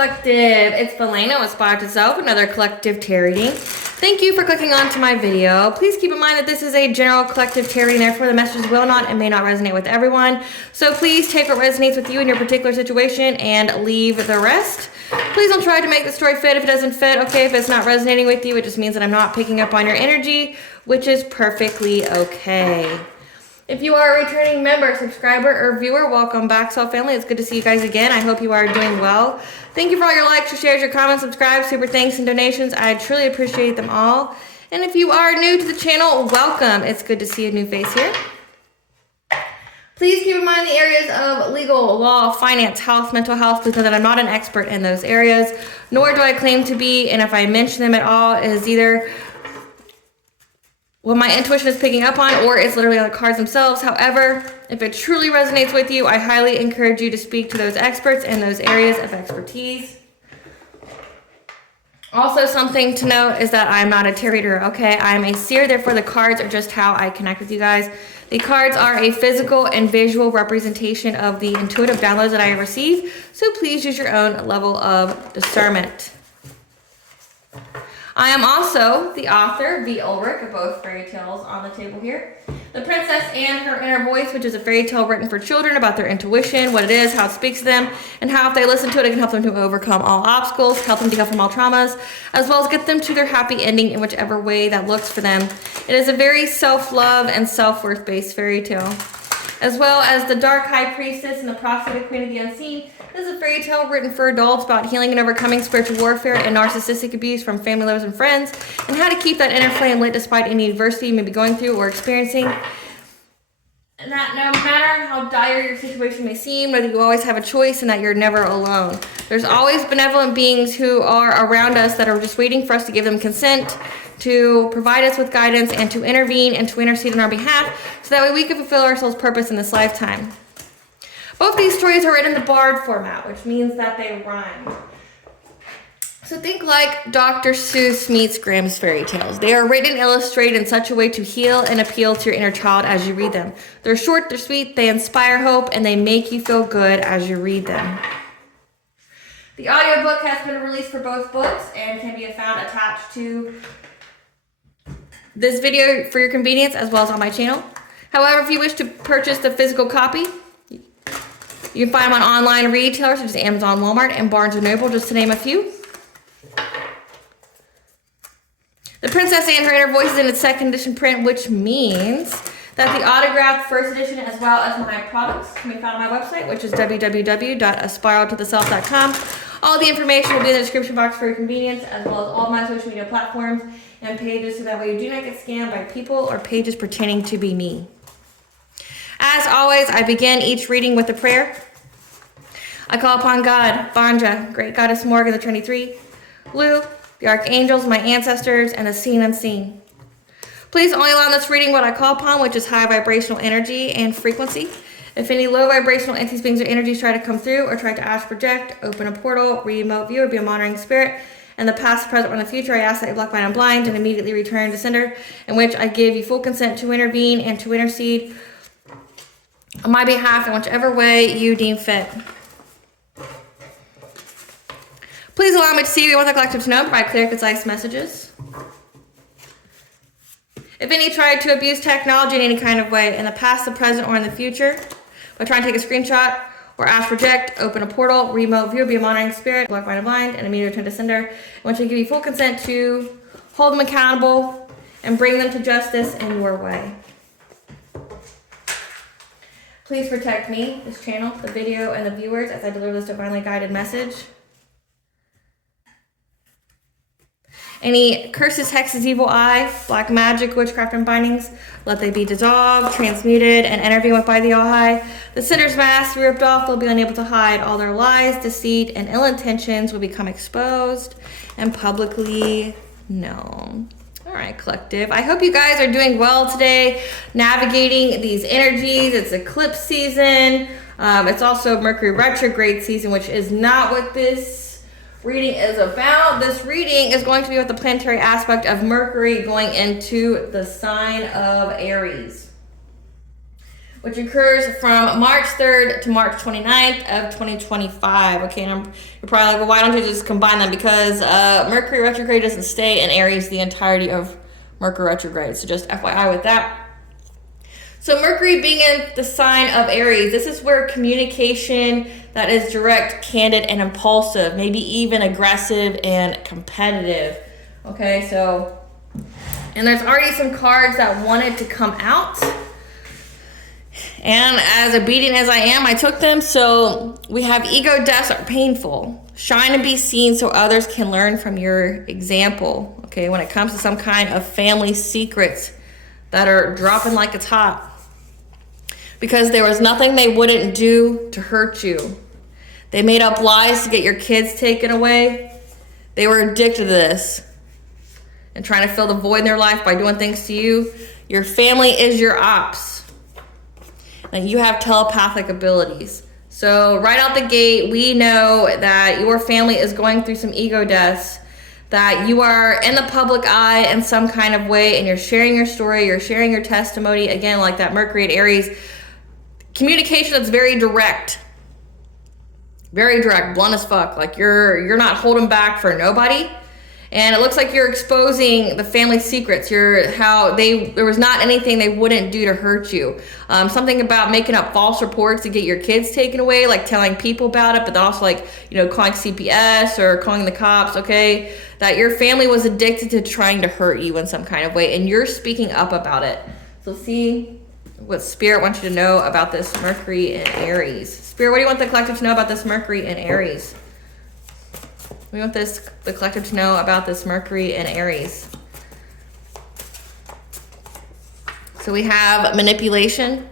Collective, it's Belena with Aspiraltotheself, another collective tarot reading. Thank you for clicking onto my video. Please keep in mind that this is a general collective tarot reading, therefore the messages will not and may not resonate with everyone. So please take what resonates with you in your particular situation and leave the rest. Please don't try to make the story fit if it doesn't fit. Okay, if it's not resonating with you, it just means that I'm not picking up on your energy, which is perfectly okay. If you are a returning member, subscriber, or viewer, welcome back, Soul Family. It's good to see you guys again. I hope you are doing well. Thank you for all your likes, your shares, your comments, subscribes, super thanks, and donations. I truly appreciate them all. And if you are new to the channel, welcome. It's good to see a new face here. Please keep in mind the areas of legal, law, finance, health, mental health. Please know that I'm not an expert in those areas, nor do I claim to be. And if I mention them at all, it is either what my intuition is picking up on, or it's literally on the cards themselves. However, if it truly resonates with you, I highly encourage you to speak to those experts in those areas of expertise. Also, something to note is that I'm not a tarot reader, okay? I'm a seer, therefore the cards are just how I connect with you guys. The cards are a physical and visual representation of the intuitive downloads that I receive, so please use your own level of discernment. I am also the author, V. Ulrich, of both fairy tales on the table here. The Princess and Her Inner Voice, which is a fairy tale written for children about their intuition, what it is, how it speaks to them, and how if they listen to it, it can help them to overcome all obstacles, help them to heal from all traumas, as well as get them to their happy ending in whichever way that looks for them. It is a very self-love and self-worth based fairy tale. As well as The Dark High Priestess and The Prophetic Queen of the Unseen. This is a fairy tale written for adults about healing and overcoming spiritual warfare and narcissistic abuse from family members and friends, and how to keep that inner flame lit despite any adversity you may be going through or experiencing. And that no matter how dire your situation may seem, whether you always have a choice and that you're never alone. There's always benevolent beings who are around us that are just waiting for us to give them consent, to provide us with guidance, and to intervene and to intercede on our behalf, so that way we can fulfill our soul's purpose in this lifetime. Both these stories are written in the bard format, which means that they rhyme. So think like Dr. Seuss meets Grimm's fairy tales. They are written and illustrated in such a way to heal and appeal to your inner child as you read them. They're short, they're sweet, they inspire hope, and they make you feel good as you read them. The audiobook has been released for both books and can be found attached to this video for your convenience, as well as on my channel. However, if you wish to purchase the physical copy, you can find them on online retailers such as Amazon, Walmart, and Barnes & Noble, just to name a few. The Princess and Her Inner Voice is in its second edition print, which means that the autographed first edition, as well as my products, can be found on my website, which is www.aspiraltotheself.com. All the information will be in the description box for your convenience, as well as all my social media platforms and pages, so that way you do not get scammed by people or pages pretending to be me. As always, I begin each reading with a prayer. I call upon God, Banja, Great Goddess Morgan, the Trinity Three, Lu, the Archangels, my ancestors, and the seen unseen. Please only allow in this reading what I call upon, which is high vibrational energy and frequency. If any low vibrational entities, beings, or energies try to come through or try to astral project, open a portal, remote view, or be a monitoring spirit, in the past, present, or in the future, I ask that you block, blind, and blind, and immediately return to sender, in which I give you full consent to intervene and to intercede on my behalf in whichever way you deem fit. Please allow me to see you want the collective to know, provide clear, concise messages. If any tried to abuse technology in any kind of way, in the past, the present, or in the future, by trying to take a screenshot or astral project, open a portal, remote view, be a monitoring spirit, block, blind, and blind, and immediately return to sender, in which I give you full consent to hold them accountable and bring them to justice in your way. Please protect me, this channel, the video, and the viewers as I deliver this divinely guided message. Any curses, hexes, evil eye, black magic, witchcraft, and bindings, let they be dissolved, transmuted, and intervened with by the All High. The sinner's mask be ripped off, they'll be unable to hide. All their lies, deceit, and ill intentions will become exposed and publicly known. All right, collective. I hope you guys are doing well today, navigating these energies. It's eclipse season. It's also Mercury retrograde season, which is not what this reading is about. This reading is going to be with the planetary aspect of Mercury going into the sign of Aries. which occurs from March 3rd to March 29th of 2025. Okay, and you're probably like, well, why don't you just combine them? Because Mercury retrograde doesn't stay in Aries the entirety of Mercury retrograde. So just FYI with that. So Mercury being in the sign of Aries, this is where communication that is direct, candid, and impulsive, maybe even aggressive and competitive. Okay, so, and there's already some cards that wanted to come out. And as obedient as I am, I took them. So we have ego deaths are painful. Shine and be seen so others can learn from your example. Okay, when it comes to some kind of family secrets that are dropping like it's hot. Because there was nothing they wouldn't do to hurt you. They made up lies to get your kids taken away. They were addicted to this and trying to fill the void in their life by doing things to you. Your family is your ops. And you have telepathic abilities. So right out the gate, we know that your family is going through some ego deaths, that you are in the public eye in some kind of way, and you're sharing your story, you're sharing your testimony. Again, like that Mercury and Aries, communication that's very direct, blunt as fuck. Like you're not holding back for nobody. And it looks like you're exposing the family secrets. There was not anything they wouldn't do to hurt you. Something about making up false reports to get your kids taken away, like telling people about it, but also like, calling CPS or calling the cops, okay? That your family was addicted to trying to hurt you in some kind of way, and you're speaking up about it. So see what Spirit wants you to know about this Mercury and Aries. Spirit, what do you want the collective to know about this Mercury and Aries? We want the collective to know about this Mercury and Aries. So we have manipulation,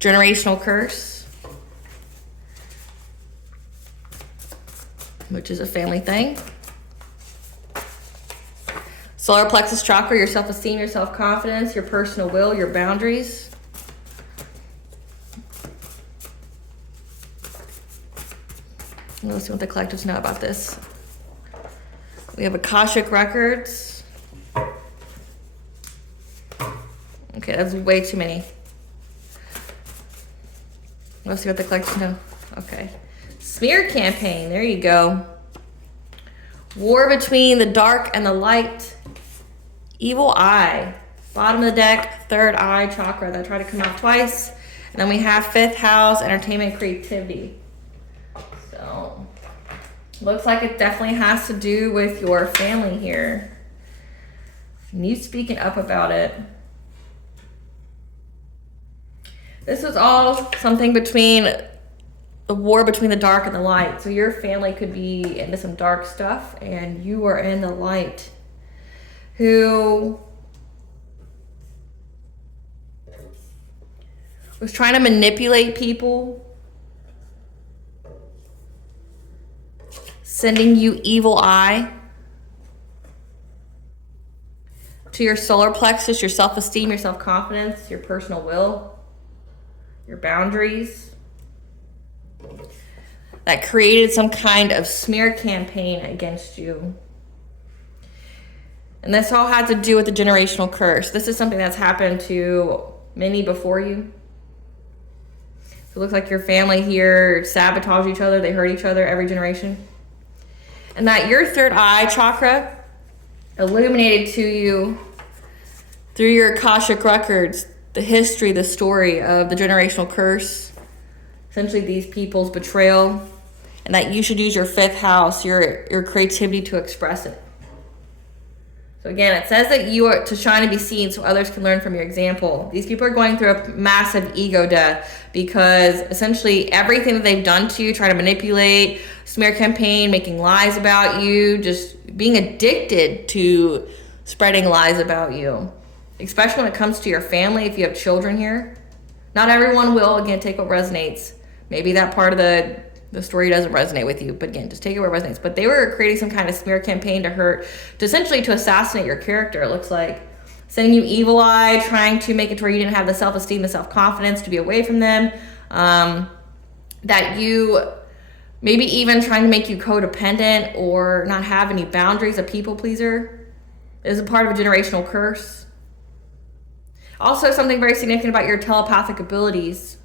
generational curse, which is a family thing. Solar plexus chakra, your self-esteem, your self-confidence, your personal will, your boundaries. Let's see what the collectives know about this. We have Akashic records. Okay, that's way too many. Let's see what the collectives know. Okay. Smear campaign, there you go. War between the dark and the light. Evil eye. Bottom of the deck, third eye chakra. That tried to come out twice. And then we have fifth house, entertainment, creativity. So, looks like it definitely has to do with your family here. And you speaking up about it. This was all something between the war between the dark and the light. So your family could be into some dark stuff and you are in the light. Who was trying to manipulate people, sending you evil eye to your solar plexus, your self-esteem, your self-confidence, your personal will, your boundaries, that created some kind of smear campaign against you. And this all had to do with the generational curse. This is something that's happened to many before you. So it looks like your family here sabotage each other. They hurt each other every generation. And that your third eye chakra illuminated to you through your Akashic records, the history, the story of the generational curse, essentially these people's betrayal, and that you should use your fifth house, your creativity to express it. So again, it says that you are to shine and be seen so others can learn from your example. These people are going through a massive ego death because essentially everything that they've done to you, trying to manipulate, smear campaign, making lies about you, just being addicted to spreading lies about you. Especially when it comes to your family, if you have children here. Not everyone will, again, take what resonates. Maybe that part of the story doesn't resonate with you, but again, just take it where it resonates. But they were creating some kind of smear campaign to hurt, to essentially to assassinate your character, it looks like. Sending you evil eye, trying to make it to where you didn't have the self-esteem, the self-confidence to be away from them. That you, maybe even trying to make you codependent or not have any boundaries, a people pleaser, is a part of a generational curse. Also, something very significant about your telepathic abilities.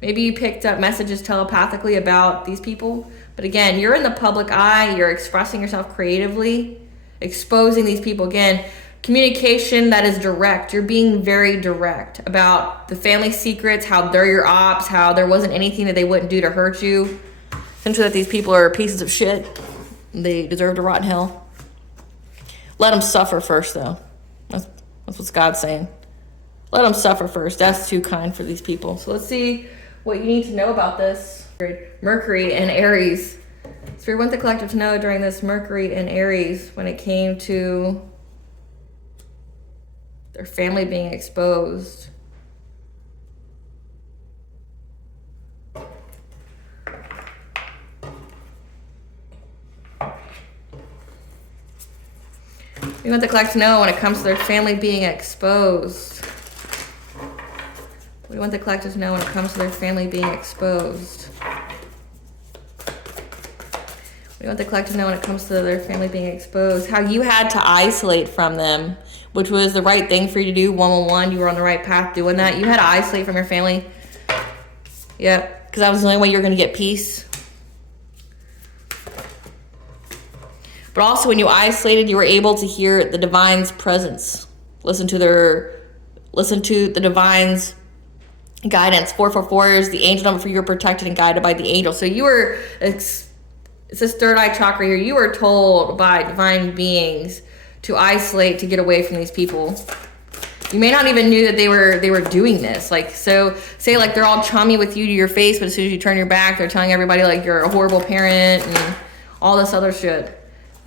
Maybe you picked up messages telepathically about these people. But again, you're in the public eye. You're expressing yourself creatively, exposing these people. Again, communication that is direct. You're being very direct about the family secrets, how they're your ops, how there wasn't anything that they wouldn't do to hurt you. Essentially that these people are pieces of shit. They deserve to rot in hell. Let them suffer first, though. That's what God's saying. Let them suffer first. That's too kind for these people. So let's see what you need to know about this. Mercury and Aries. So we want the collective to know during this Mercury and Aries when it came to their family being exposed. We want the collective to know when it comes to their family being exposed. We want the collective to know when it comes to their family being exposed. We want the collective to know when it comes to their family being exposed. How you had to isolate from them, which was the right thing for you to do. 111, you were on the right path doing that. You had to isolate from your family. Yep, because that was the only way you were going to get peace. But also when you isolated, you were able to hear the divine's presence. Listen to the divine's guidance. 444 is the angel number for you. Are protected and guided by the angel. So you were, it's this third eye chakra here. You were told by divine beings to isolate, to get away from these people. You may not even knew that they were doing this. Like, so say like they're all chummy with you to your face, but as soon as you turn your back, they're telling everybody like you're a horrible parent and all this other shit.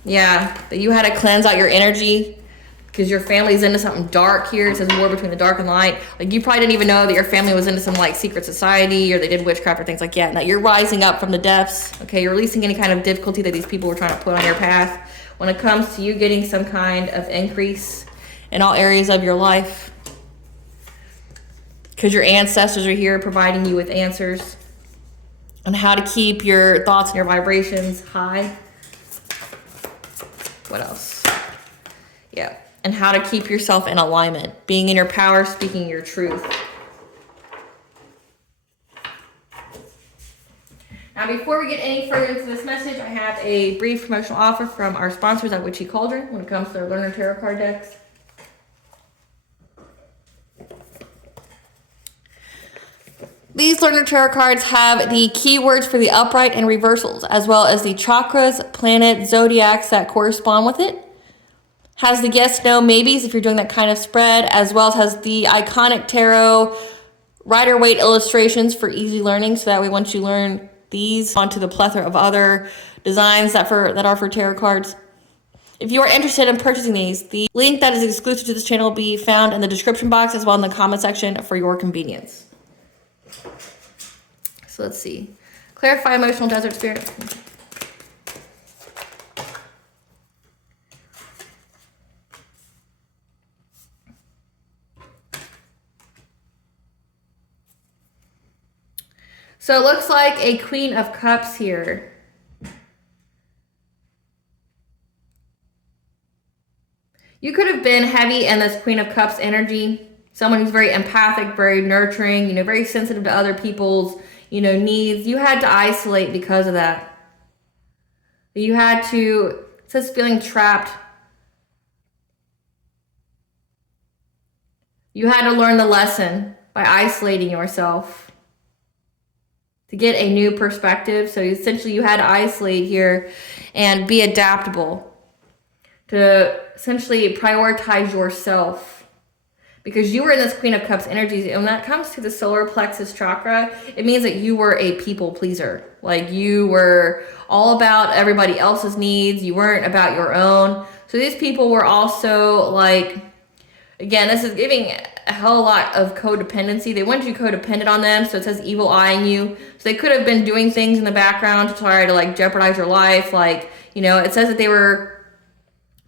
Yeah, that you had to cleanse out your energy because your family's into something dark here. It says war between the dark and light. Like you probably didn't even know that your family was into some like secret society or they did witchcraft or things like that. And that you're rising up from the depths. Okay, you're releasing any kind of difficulty that these people were trying to put on your path when it comes to you getting some kind of increase in all areas of your life. Because your ancestors are here providing you with answers on how to keep your thoughts and your vibrations high. What else? Yeah. And how to keep yourself in alignment. Being in your power, speaking your truth. Now, before we get any further into this message, I have a brief promotional offer from our sponsors at Witchy Cauldron when it comes to their Learner Tarot card decks. These Learner Tarot cards have the keywords for the upright and reversals, as well as the chakras, planet, zodiacs that correspond with it. Has the yes, no, maybes if you're doing that kind of spread, as well as has the iconic tarot Rider Waite illustrations for easy learning. So that way, once you learn these, onto the plethora of other designs that are for tarot cards. If you are interested in purchasing these, the link that is exclusive to this channel will be found in the description box as well in the comment section for your convenience. So let's see. Clarify emotional desert spirit. So it looks like a Queen of Cups here. You could have been heavy in this Queen of Cups energy. Someone who's very empathic, very nurturing, very sensitive to other people's, needs. You had to isolate because of that. You had to, it says feeling trapped. You had to learn the lesson by isolating yourself to get a new perspective. So essentially you had to isolate here and be adaptable to essentially prioritize yourself. Because you were in this Queen of Cups energy, and when that comes to the solar plexus chakra, it means that you were a people pleaser. Like you were all about everybody else's needs. You weren't about your own. So these people were also like, again, this is giving a hell lot of codependency. They wanted you codependent on them, so it says evil eyeing you. So they could have been doing things in the background to try to like jeopardize your life. Like, it says that they were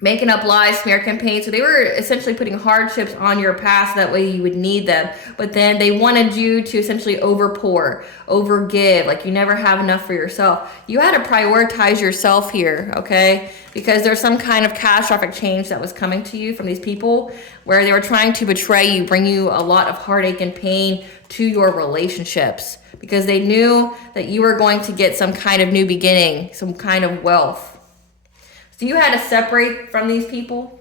making up lies, smear campaigns. So they were essentially putting hardships on your past, that way you would need them. But then they wanted you to essentially overpour, overgive, like you never have enough for yourself. You had to prioritize yourself here, okay? Because there's some kind of catastrophic change that was coming to you from these people, where they were trying to betray you, bring you a lot of heartache and pain to your relationships, because they knew that you were going to get some kind of new beginning, some kind of wealth. So you had to separate from these people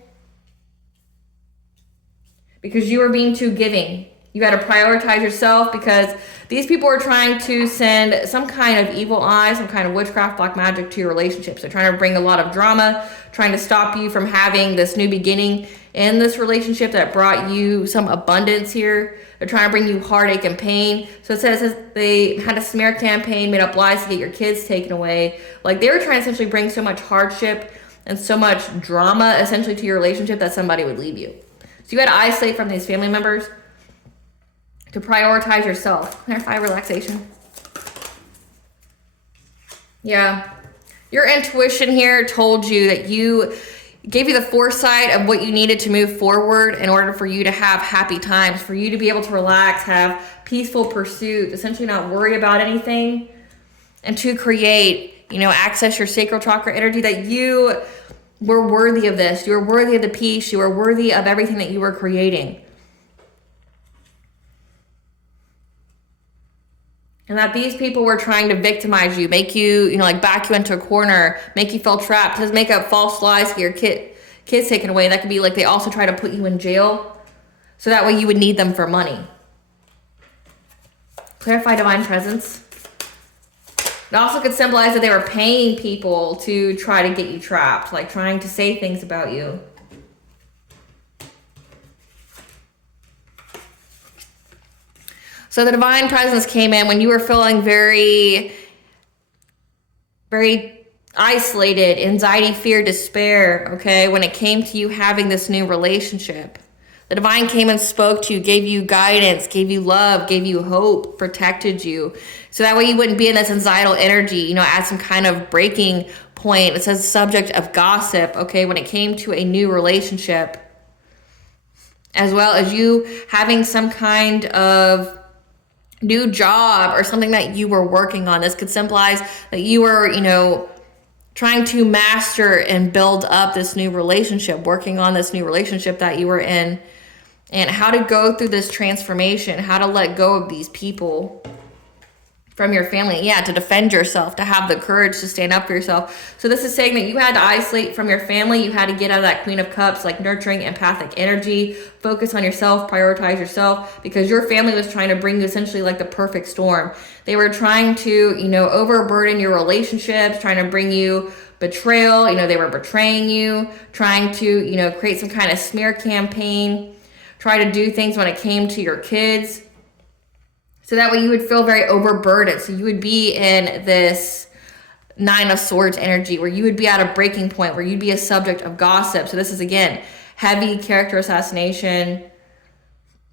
because you were being too giving. You had to prioritize yourself because these people were trying to send some kind of evil eye, some kind of witchcraft, black magic to your relationships. They're trying to bring a lot of drama, trying to stop you from having this new beginning in this relationship that brought you some abundance here. They're trying to bring you heartache and pain. So it says they had a smear campaign, made up lies to get your kids taken away. Like they were trying to essentially bring so much hardship and so much drama essentially to your relationship that somebody would leave you. So you had to isolate from these family members to prioritize yourself. Clarify relaxation. Yeah. Your intuition here told you that gave you the foresight of what you needed to move forward in order for you to have happy times, for you to be able to relax, have peaceful pursuit, essentially not worry about anything, and to create, access your sacral chakra energy, that you were worthy of this. You were worthy of the peace. You were worthy of everything that you were creating. And that these people were trying to victimize you, make you, back you into a corner, make you feel trapped, just make up false lies, get your kids taken away. That could be like they also try to put you in jail, so that way you would need them for money. Clarify divine presence. It also could symbolize that they were paying people to try to get you trapped, like trying to say things about you. So the divine presence came in when you were feeling very, very isolated, anxiety, fear, despair, okay? When it came to you having this new relationship. The divine came and spoke to you, gave you guidance, gave you love, gave you hope, protected you. So that way you wouldn't be in this anxietal energy, at some kind of breaking point. It says subject of gossip, okay, when it came to a new relationship. As well as you having some kind of new job or something that you were working on. This could symbolize that you were, trying to master and build up this new relationship, working on this new relationship that you were in, and how to go through this transformation, how to let go of these people from your family. Yeah, to defend yourself, to have the courage to stand up for yourself. So this is saying that you had to isolate from your family. You had to get out of that Queen of Cups, like nurturing, empathic energy, focus on yourself, prioritize yourself, because your family was trying to bring you essentially like the perfect storm. They were trying to, overburden your relationships, trying to bring you betrayal. They were betraying you, trying to, create some kind of smear campaign, try to do things when it came to your kids. So that way you would feel very overburdened. So you would be in this Nine of Swords energy where you would be at a breaking point, where you'd be a subject of gossip. So this is, again, heavy character assassination,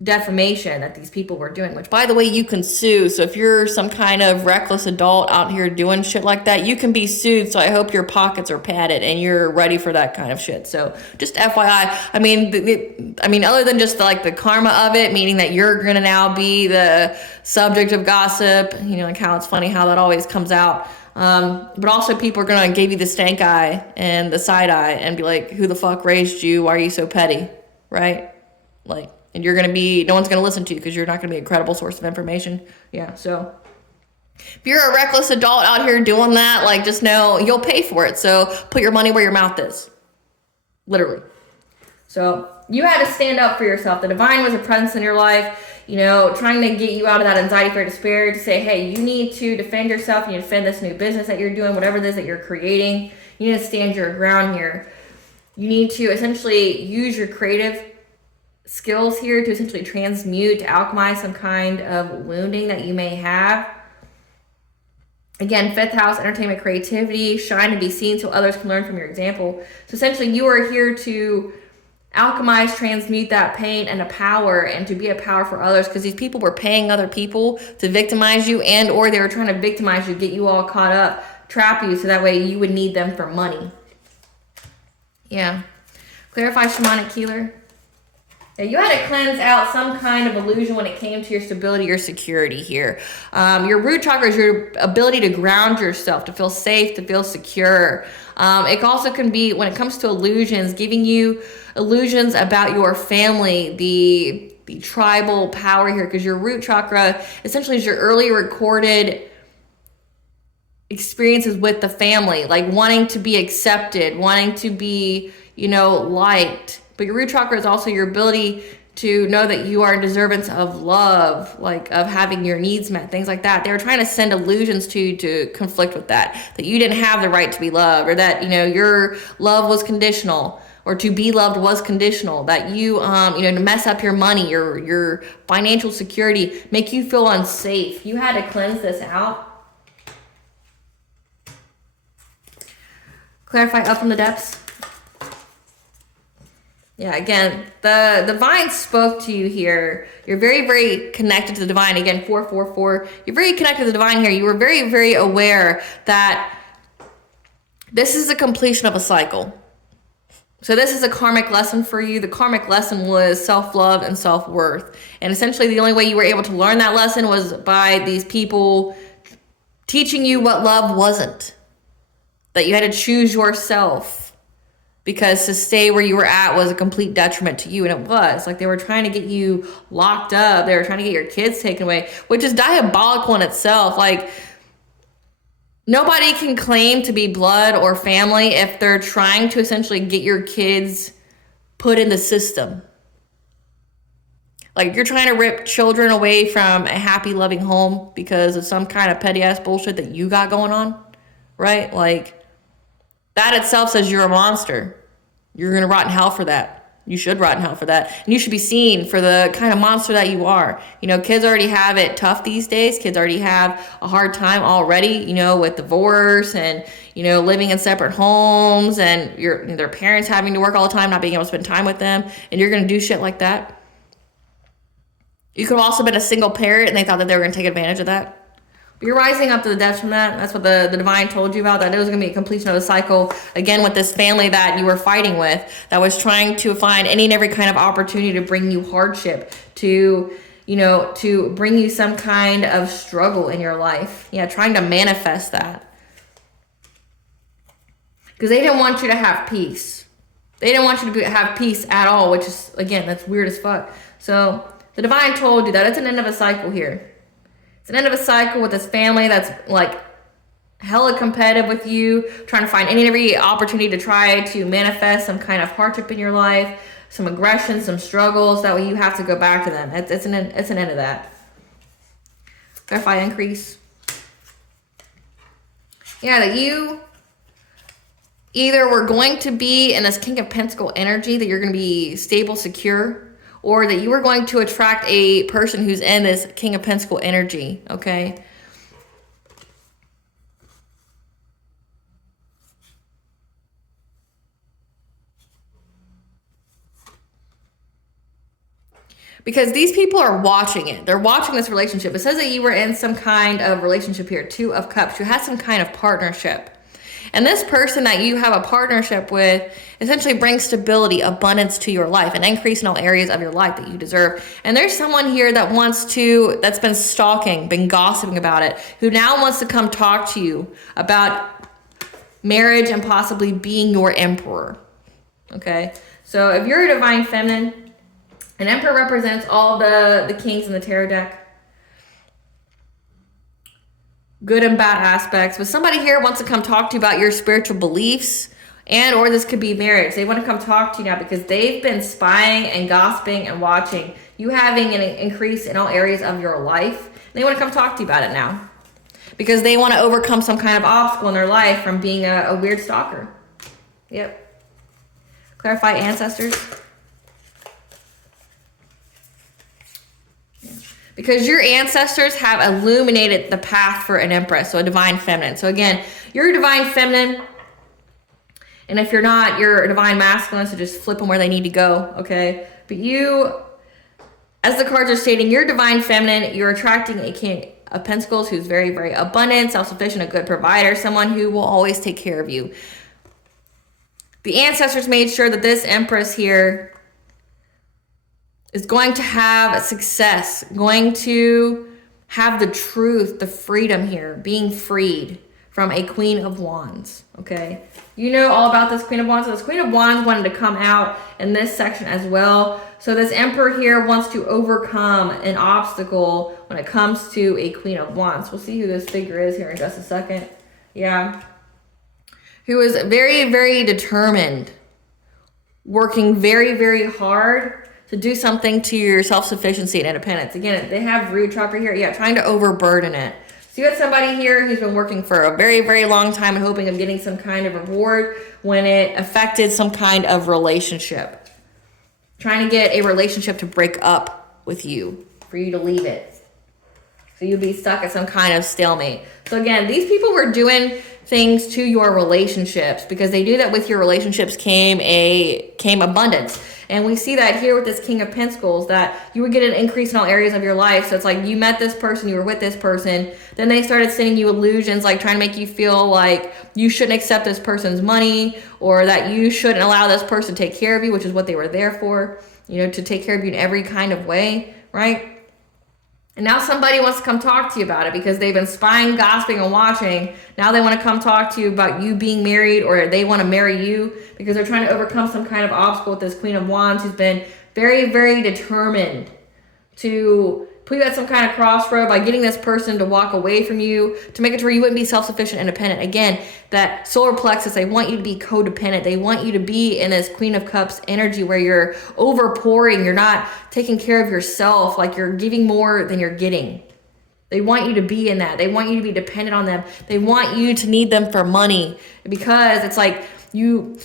defamation that these people were doing, which, by the way, you can sue. So if you're some kind of reckless adult out here doing shit like that, you can be sued. So I hope your pockets are padded and you're ready for that kind of shit. So just FYI, other than just the karma of it, meaning that you're going to now be the subject of gossip, like how it's funny how that always comes out. But also people are going to give you the stank eye and the side eye and be like, who the fuck raised you? Why are you so petty? Right? And you're going to be, no one's going to listen to you because you're not going to be a credible source of information. Yeah, so if you're a reckless adult out here doing that, just know you'll pay for it. So put your money where your mouth is. Literally. So you had to stand up for yourself. The divine was a presence in your life, trying to get you out of that anxiety, fear, despair, to say, hey, you need to defend yourself. You need to defend this new business that you're doing, whatever it is that you're creating. You need to stand your ground here. You need to essentially use your creative skills here to essentially transmute, to alchemize some kind of wounding that you may have. Again, 5th house, entertainment, creativity, shine and be seen so others can learn from your example. So essentially you are here to alchemize, transmute that pain and a power, and to be a power for others, because these people were paying other people to victimize you, and or they were trying to victimize you, get you all caught up, trap you, so that way you would need them for money. Yeah. Clarify shamanic healer. Yeah, you had to cleanse out some kind of illusion when it came to your stability or security here. Your root chakra is your ability to ground yourself, to feel safe, to feel secure. It also can be, when it comes to illusions, giving you illusions about your family, the tribal power here, because your root chakra essentially is your early recorded experiences with the family, like wanting to be accepted, wanting to be, liked. But your root chakra is also your ability to know that you are in deservance of love, like of having your needs met, things like that. They were trying to send illusions to you to conflict with that you didn't have the right to be loved, or that, your love was conditional, or to be loved was conditional, that you, to mess up your money, your financial security, make you feel unsafe. You had to cleanse this out. Clarify up from the depths. Yeah, again, the divine spoke to you here. You're very, very connected to the divine. Again, 444. You're very connected to the divine here. You were very, very aware that this is the completion of a cycle. So this is a karmic lesson for you. The karmic lesson was self-love and self-worth. And essentially the only way you were able to learn that lesson was by these people teaching you what love wasn't. That you had to choose yourself. Because to stay where you were at was a complete detriment to you. And it was. Like, they were trying to get you locked up. They were trying to get your kids taken away, which is diabolical in itself. Like, nobody can claim to be blood or family if they're trying to essentially get your kids put in the system. Like, you're trying to rip children away from a happy, loving home because of some kind of petty-ass bullshit that you got going on, right? Like, that itself says you're a monster. You're going to rot in hell for that. You should rot in hell for that. And you should be seen for the kind of monster that you are. Kids already have it tough these days. Kids already have a hard time already, with divorce and, living in separate homes and their parents having to work all the time, not being able to spend time with them. And you're going to do shit like that. You could have also been a single parent and they thought that they were going to take advantage of that. But you're rising up to the depths from that. That's what the divine told you about, that it was going to be a completion of a cycle, again, with this family that you were fighting with, that was trying to find any and every kind of opportunity to bring you hardship, to bring you some kind of struggle in your life. Yeah, trying to manifest that. Because they didn't want you to have peace. They didn't want you to have peace at all, which is, again, that's weird as fuck. So the divine told you that it's an end of a cycle here. It's an end of a cycle with this family that's like hella competitive with you, trying to find any and every opportunity to try to manifest some kind of hardship in your life, some aggression, some struggles. That way you have to go back to them. It's an end of that. Verify increase. Yeah, that you either were going to be in this King of Pentacles energy, that you're going to be stable, secure, or that you are going to attract a person who's in this King of Pentacles energy, okay? Because these people are watching it. They're watching this relationship. It says that you were in some kind of relationship here, 2 of Cups. You had some kind of partnership. And this person that you have a partnership with essentially brings stability, abundance to your life, an increase in all areas of your life that you deserve. And there's someone here that's been stalking, been gossiping about it, who now wants to come talk to you about marriage and possibly being your emperor. Okay? So if you're a divine feminine, an emperor represents all the kings in the tarot deck. Good and bad aspects, but somebody here wants to come talk to you about your spiritual beliefs, and or this could be marriage. They want to come talk to you now because they've been spying and gossiping and watching you having an increase in all areas of your life. They want to come talk to you about it now because they want to overcome some kind of obstacle in their life from being a weird stalker. Yep. Clarify ancestors. Because your ancestors have illuminated the path for an empress, so a divine feminine. So again, you're a divine feminine, and if you're not, you're a divine masculine, so just flip them where they need to go, okay? But you, as the cards are stating, you're divine feminine. You're attracting a King of Pentacles who's very, very abundant, self-sufficient, a good provider, someone who will always take care of you. The ancestors made sure that this Empress here is going to have success, going to have the truth, the freedom here, being freed from a Queen of Wands, okay? You know all about this Queen of Wands. So this Queen of Wands wanted to come out in this section as well. So this Emperor here wants to overcome an obstacle when it comes to a Queen of Wands. We'll see who this figure is here in just a second. Yeah. Who is very, very determined, working very, very hard to do something to your self-sufficiency and independence. Again, they have root chakra here. Yeah, trying to overburden it. So you had somebody here who's been working for a very, very long time and hoping of getting some kind of reward when it affected some kind of relationship. Trying to get a relationship to break up with you, for you to leave it. So you'll be stuck at some kind of stalemate. So again, these people were doing things to your relationships because they knew that with your relationships came abundance. And we see that here with this King of Pentacles, that you would get an increase in all areas of your life. So it's like you met this person, you were with this person, then they started sending you illusions, like trying to make you feel like you shouldn't accept this person's money, or that you shouldn't allow this person to take care of you, which is what they were there for, you know, to take care of you in every kind of way, right? And now somebody wants to come talk to you about it because they've been spying, gossiping, and watching. Now they want to come talk to you about you being married, or they want to marry you because they're trying to overcome some kind of obstacle with this Queen of Wands who's been very, very determined to put you at some kind of crossroad by getting this person to walk away from you, to make it to where you wouldn't be self-sufficient, independent. Again, that solar plexus, they want you to be codependent. They want you to be in this Queen of Cups energy where you're overpouring. You're not taking care of yourself, like you're giving more than you're getting. They want you to be in that. They want you to be dependent on them. They want you to need them for money because it's like you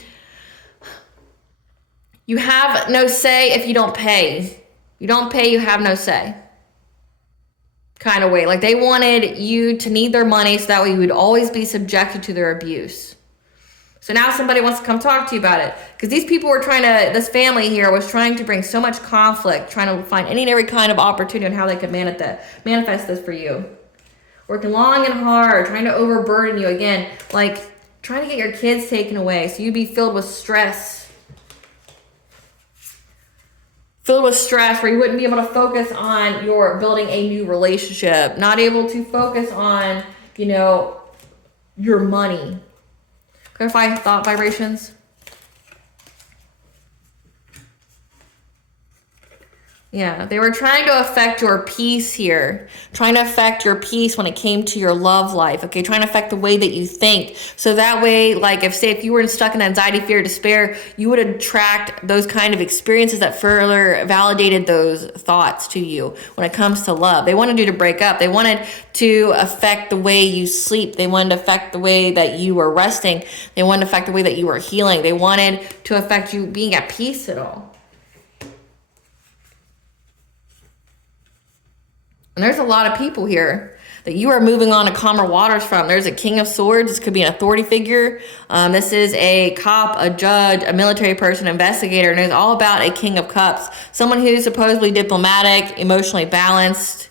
have no say if you don't pay. You don't pay, you have no say. Kind of way. Like they wanted you to need their money so that way you would always be subjected to their abuse. So now somebody wants to come talk to you about it because these people were this family here was trying to bring so much conflict, trying to find any and every kind of opportunity on how they could manifest this for you. Working long and hard, trying to overburden you again, like trying to get your kids taken away so you'd be filled with stress. Filled with stress where you wouldn't be able to focus on your building a new relationship, not able to focus on, you know, your money. Clarify thought vibrations. Yeah, they were trying to affect your peace here. Trying to affect your peace when it came to your love life. Okay, trying to affect the way that you think. So that way, like if you were stuck in anxiety, fear, despair, you would attract those kind of experiences that further validated those thoughts to you when it comes to love. They wanted you to break up. They wanted to affect the way you sleep. They wanted to affect the way that you were resting. They wanted to affect the way that you were healing. They wanted to affect you being at peace at all. And there's a lot of people here that you are moving on to calmer waters from. There's a King of Swords. This could be an authority figure. This is a cop, a judge, a military person, investigator. And it's all about a King of Cups. Someone who's supposedly diplomatic, emotionally balanced.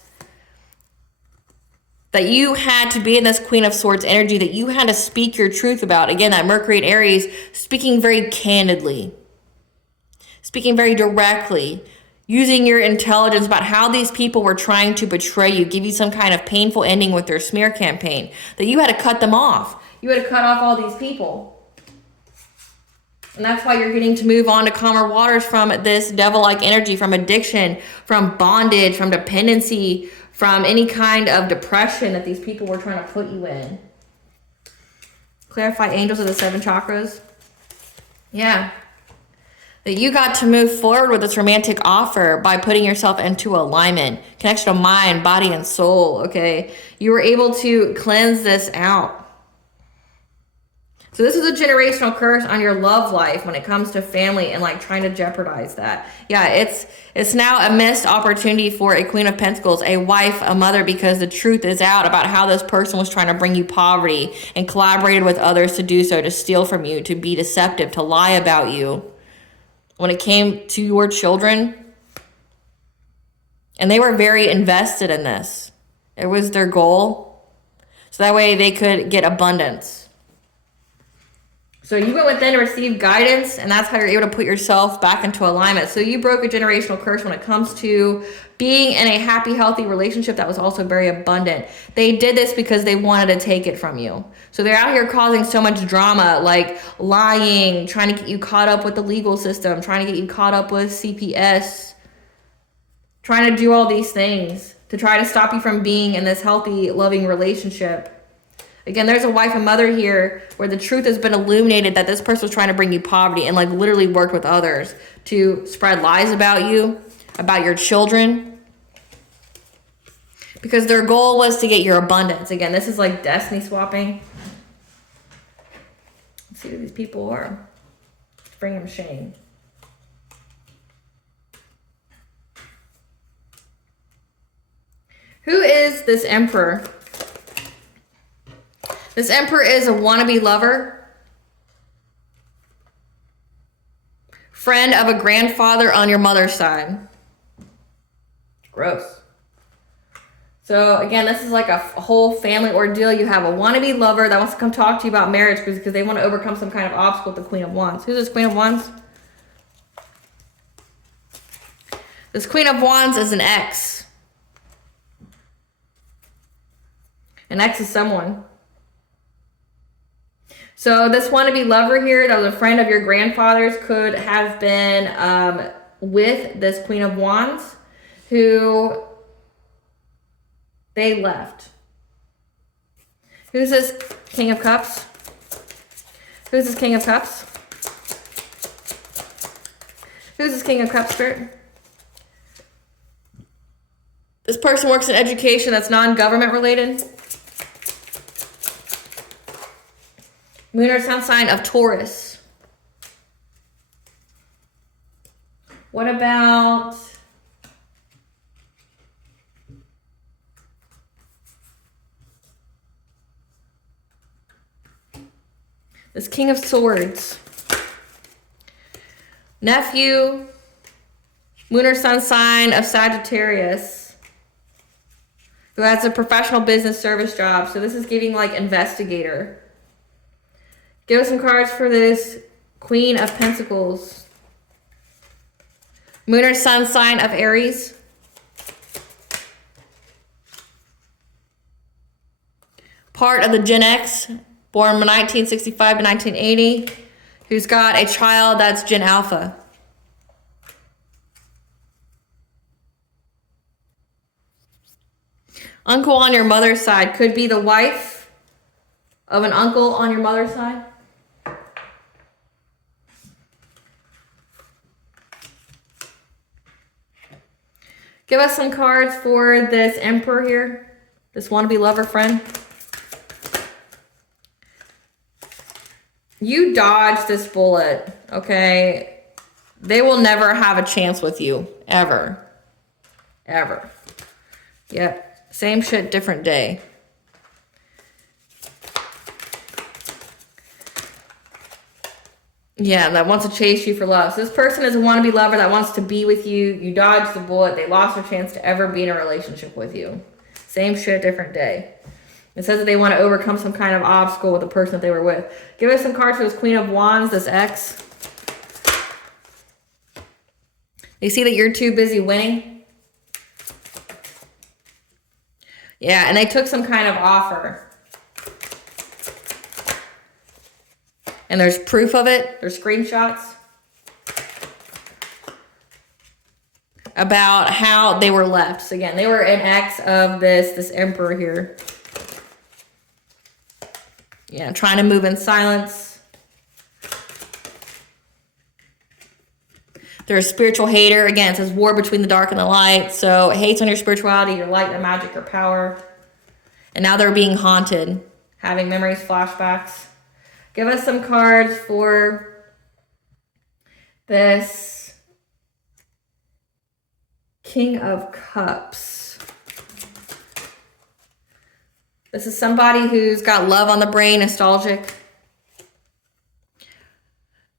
That you had to be in this Queen of Swords energy. That you had to speak your truth about. Again, that Mercury and Aries, speaking very candidly. Speaking very directly. Using your intelligence about how these people were trying to betray you, give you some kind of painful ending with their smear campaign, that you had to cut them off. You had to cut off all these people. And that's why you're getting to move on to calmer waters from this devil-like energy, from addiction, from bondage, from dependency, from any kind of depression that these people were trying to put you in. Clarify angels of the 7 chakras. Yeah. That you got to move forward with this romantic offer by putting yourself into alignment, connection of mind, body, and soul, okay? You were able to cleanse this out. So this is a generational curse on your love life when it comes to family and like trying to jeopardize that. Yeah, it's now a missed opportunity for a Queen of Pentacles, a wife, a mother, because the truth is out about how this person was trying to bring you poverty and collaborated with others to do so, to steal from you, to be deceptive, to lie about you. When it came to your children, and they were very invested in this. It was their goal. So that way they could get abundance. So you went within to receive guidance, and that's how you're able to put yourself back into alignment. So you broke a generational curse when it comes to being in a happy, healthy relationship that was also very abundant. They did this because they wanted to take it from you. So they're out here causing so much drama, like lying, trying to get you caught up with the legal system, trying to get you caught up with CPS, trying to do all these things to try to stop you from being in this healthy, loving relationship. Again, there's a wife and mother here where the truth has been illuminated that this person was trying to bring you poverty and like literally worked with others to spread lies about you, about your children. Because their goal was to get your abundance. Again, this is like destiny swapping. Let's see who these people are. Let's bring them shame. Who is this emperor? This emperor is a wannabe lover, friend of a grandfather on your mother's side. Gross. So again, this is like a whole family ordeal. You have a wannabe lover that wants to come talk to you about marriage because they want to overcome some kind of obstacle with the Queen of Wands. Who's this Queen of Wands? This Queen of Wands is an ex. An ex is someone. So this wannabe lover here that was a friend of your grandfather's could have been with this Queen of Wands who they left. Who's this King of Cups? Who's this King of Cups? Who's this King of Cups, Spirit? This person works in education that's non-government related. Moon or sun sign of Taurus. What about this King of Swords? Nephew, moon or sun sign of Sagittarius, who has a professional business service job. So this is giving like investigator. Give us some cards for this Queen of Pentacles. Moon or sun sign of Aries. Part of the Gen X, born from 1965 to 1980, who's got a child that's Gen Alpha. Uncle on your mother's side could be the wife of an uncle on your mother's side. Give us some cards for this emperor here, this wannabe lover friend. You dodged this bullet, okay? They will never have a chance with you, ever. Ever. Yep, same shit, different day. Yeah, that wants to chase you for love. So this person is a wannabe lover that wants to be with you. You dodged the bullet. They lost their chance to ever be in a relationship with you. Same shit, different day. It says that they want to overcome some kind of obstacle with the person that they were with. Give us some cards for this Queen of Wands, this ex. They see that you're too busy winning. Yeah, and they took some kind of offer. And there's proof of it. There's screenshots about how they were left. So again, they were an ex of this emperor here. Yeah, trying to move in silence. They're a spiritual hater. Again, it says war between the dark and the light. So it hates on your spirituality, your light, your magic, your power. And now they're being haunted, having memories, flashbacks. Give us some cards for this King of Cups. This is somebody who's got love on the brain, nostalgic,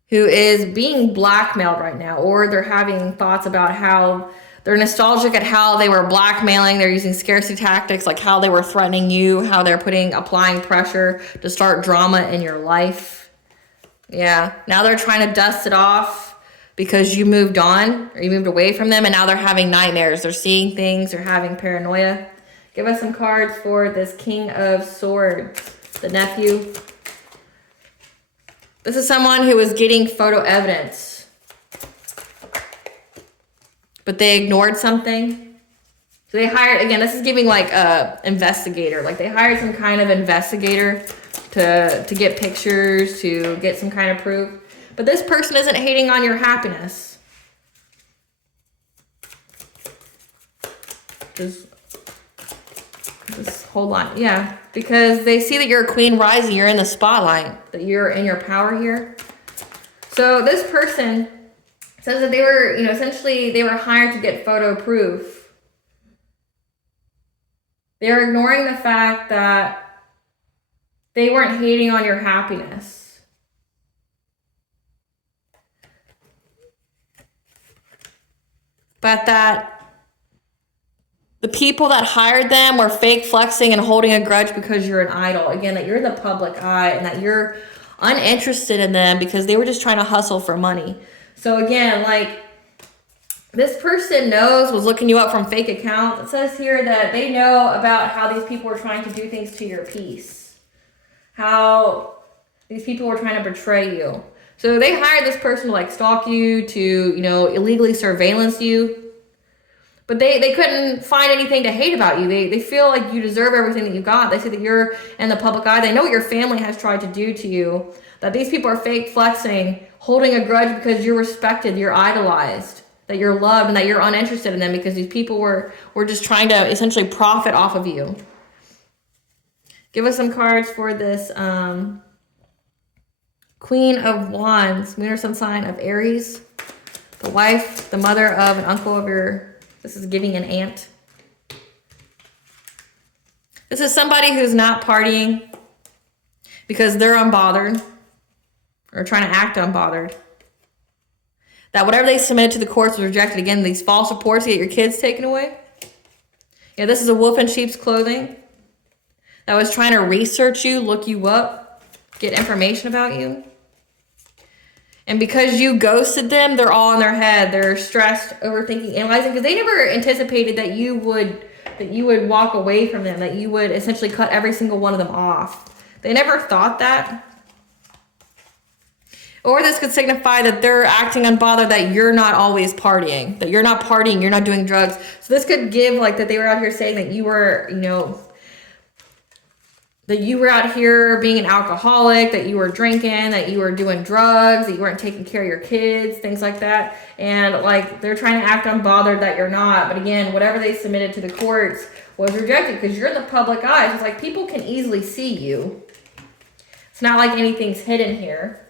who is being blackmailed right now, or they're having thoughts about how they're nostalgic at how they were blackmailing. They're using scarcity tactics, like how they were threatening you, how they're applying pressure to start drama in your life. Yeah. Now they're trying to dust it off because you moved on or you moved away from them, and now they're having nightmares. They're seeing things. They're having paranoia. Give us some cards for this King of Swords, the nephew. This is someone who was getting photo evidence, but they ignored something. So they hired, again, this is giving like a investigator. Like they hired some kind of investigator to get pictures, to get some kind of proof. But this person isn't hating on your happiness. Just hold on. Yeah, because they see that you're a queen rising, you're in the spotlight, that you're in your power here. So this person says that they were, you know, essentially they were hired to get photo proof. They're ignoring the fact that they weren't hating on your happiness. But that the people that hired them were fake flexing and holding a grudge because you're an idol. Again, that you're in the public eye and that you're uninterested in them because they were just trying to hustle for money. So again, like this person was looking you up from fake accounts. It says here that they know about how these people were trying to do things to your peace. How these people were trying to betray you. So they hired this person to like stalk you, to, you know, illegally surveillance you. But they couldn't find anything to hate about you. They feel like you deserve everything that you got. They see that you're in the public eye. They know what your family has tried to do to you. That these people are fake flexing, holding a grudge because you're respected, you're idolized, that you're loved, and that you're uninterested in them because these people were just trying to essentially profit off of you. Give us some cards for this Queen of Wands, Moon or Sun sign of Aries, the wife, the mother of an uncle of your... This is giving an aunt. This is somebody who's not partying because they're unbothered or trying to act unbothered. That whatever they submitted to the courts was rejected. Again, these false reports to get your kids taken away. Yeah, this is a wolf in sheep's clothing that was trying to research you, look you up, get information about you. And because you ghosted them, they're all in their head. They're stressed, overthinking, analyzing, because they never anticipated that you would walk away from them, that you would essentially cut every single one of them off. They never thought that. Or this could signify that they're acting unbothered, that you're not always partying, that you're not partying, you're not doing drugs. So this could give like that they were out here saying that you were, you know, that you were out here being an alcoholic, that you were drinking, that you were doing drugs, that you weren't taking care of your kids, things like that. And like they're trying to act unbothered that you're not. But again, whatever they submitted to the courts was rejected because you're in the public eye. So it's like people can easily see you. It's not like anything's hidden here.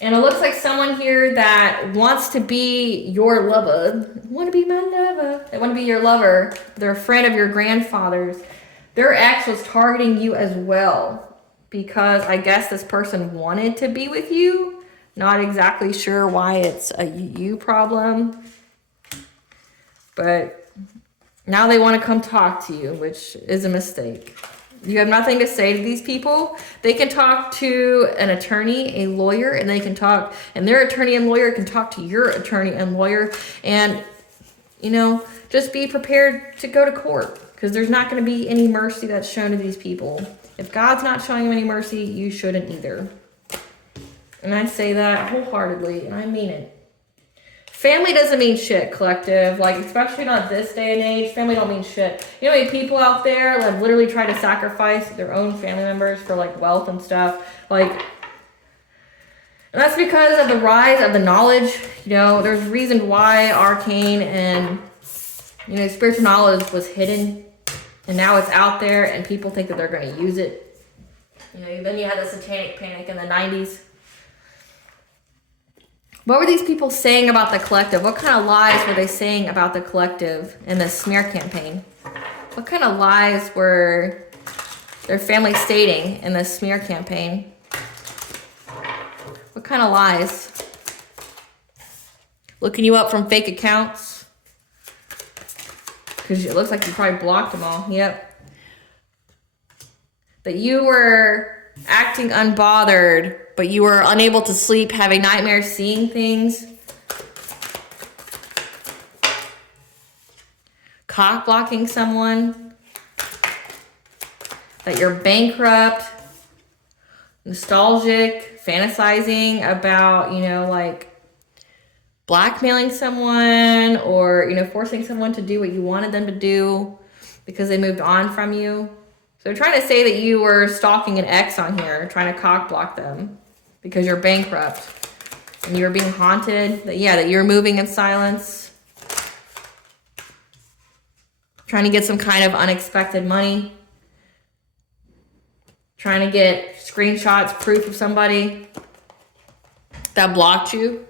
And it looks like someone here that wants to be your lover. Want to be my lover. They want to be your lover. They're a friend of your grandfather's. Their ex was targeting you as well because I guess this person wanted to be with you. Not exactly sure why it's a you problem. But now they want to come talk to you, which is a mistake. You have nothing to say to these people. They can talk to an attorney, a lawyer, and they can talk, and their attorney and lawyer can talk to your attorney and lawyer. And, you know, just be prepared to go to court. Because there's not going to be any mercy that's shown to these people. If God's not showing you any mercy, you shouldn't either. And I say that wholeheartedly, and I mean it. Family doesn't mean shit, collective. Like, especially not this day and age, family don't mean shit. You know, people out there like literally try to sacrifice their own family members for like wealth and stuff. Like, and that's because of the rise of the knowledge. You know, there's reason why arcane and, you know, spiritual knowledge was hidden. And now it's out there and people think that they're going to use it. You know, then you had the satanic panic in the 90s. What were these people saying about the collective? What kind of lies were they saying about the collective in the smear campaign? What kind of lies were their family stating in the smear campaign? What kind of lies? Looking you up from fake accounts? Because it looks like you probably blocked them all. Yep. That you were acting unbothered, but you were unable to sleep, having nightmares, seeing things. Cock blocking someone. That you're bankrupt. Nostalgic, fantasizing about, you know, like blackmailing someone or, you know, forcing someone to do what you wanted them to do because they moved on from you. So they're trying to say that you were stalking an ex on here, trying to cock block them because you're bankrupt and you were being haunted. That, yeah, that you're moving in silence. Trying to get some kind of unexpected money. Trying to get screenshots, proof of somebody that blocked you.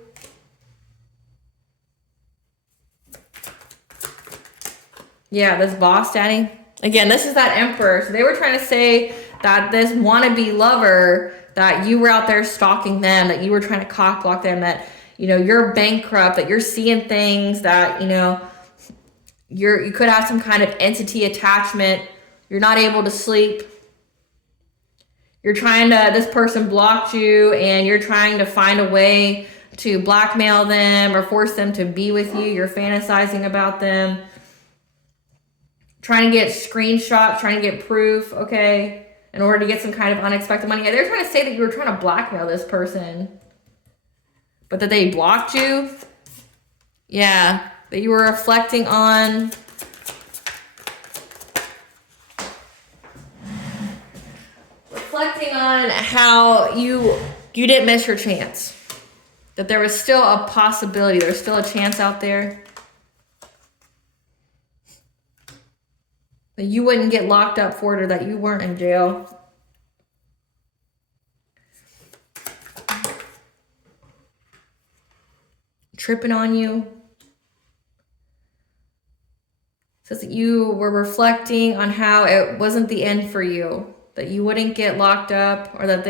Yeah, this boss daddy. Again, this is that emperor. So they were trying to say that this wannabe lover, that you were out there stalking them, that you were trying to cock block them, that, you know, you're bankrupt, that you're seeing things, that, you know, you could have some kind of entity attachment. You're not able to sleep. You're trying to, this person blocked you and you're trying to find a way to blackmail them or force them to be with you. You're fantasizing about them. Trying to get screenshots, trying to get proof, okay, in order to get some kind of unexpected money. Yeah, they're trying to say that you were trying to blackmail this person, but that they blocked you. Yeah, that you were reflecting on how you didn't miss your chance. That there was still a possibility, there's still a chance out there. That you wouldn't get locked up for it or that you weren't in jail. Tripping on you. Says that you were reflecting on how it wasn't the end for you. That you wouldn't get locked up or that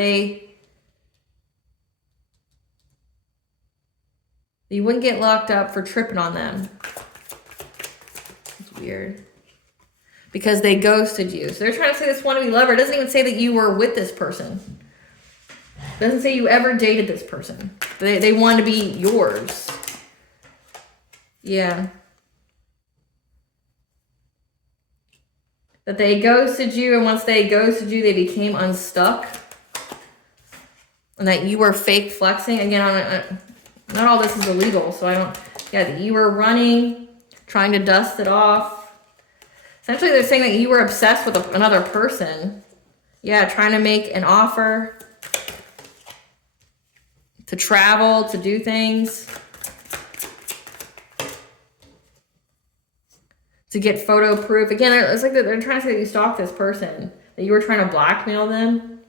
you wouldn't get locked up for tripping on them. It's weird. Because they ghosted you. So they're trying to say this wannabe lover. It doesn't even say that you were with this person. It doesn't say you ever dated this person. They want to be yours. Yeah. That they ghosted you, and once they ghosted you, they became unstuck. And that you were fake flexing. Again, not all this is illegal, so I don't... Yeah, that you were running, trying to dust it off. Essentially, they're saying that you were obsessed with another person. Yeah, trying to make an offer to travel, to do things, to get photo proof. Again, it's like they're trying to say that you stalked this person, that you were trying to blackmail them.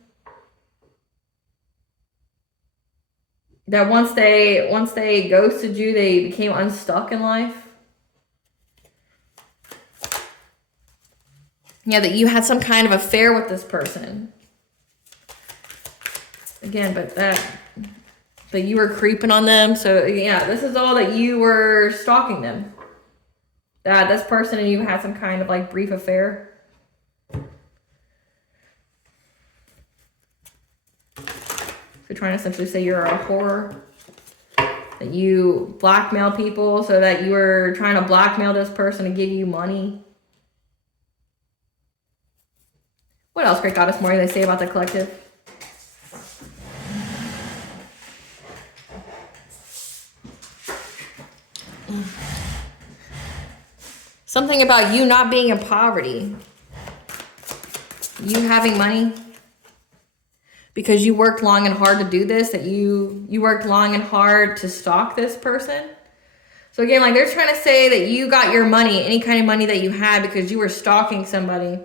That once they ghosted you, they became unstuck in life. Yeah, that you had some kind of affair with this person. Again, but that you were creeping on them. So yeah, this is all that you were stalking them. That this person and you had some kind of like brief affair. You're trying to essentially say you're a whore. That you blackmail people, so that you were trying to blackmail this person to give you money. What else, Great Goddess Maury, they say about the collective? Something about you not being in poverty. You having money. Because you worked long and hard to do this. That you worked long and hard to stalk this person. So again, like they're trying to say that you got your money, any kind of money that you had, because you were stalking somebody.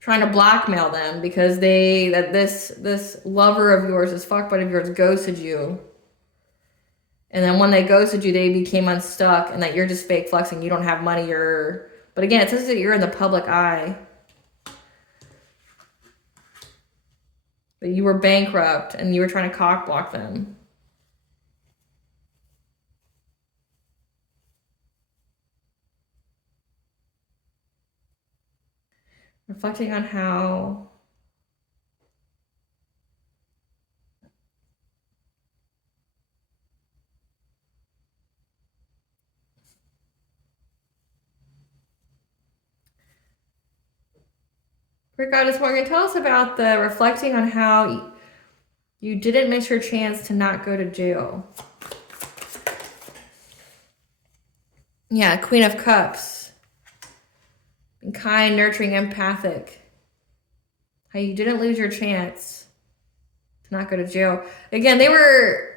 Trying to blackmail them because this lover of yours, this fuckbud of yours, ghosted you. And then when they ghosted you, they became unstuck, and that you're just fake flexing. You don't have money. But again, it says that you're in the public eye. That you were bankrupt and you were trying to cock block them. Reflecting on how Great Goddess Morgan, tell us about the reflecting on how you didn't miss your chance to not go to jail. Yeah, Queen of Cups. Being kind, nurturing, empathic. How you didn't lose your chance to not go to jail. Again, they were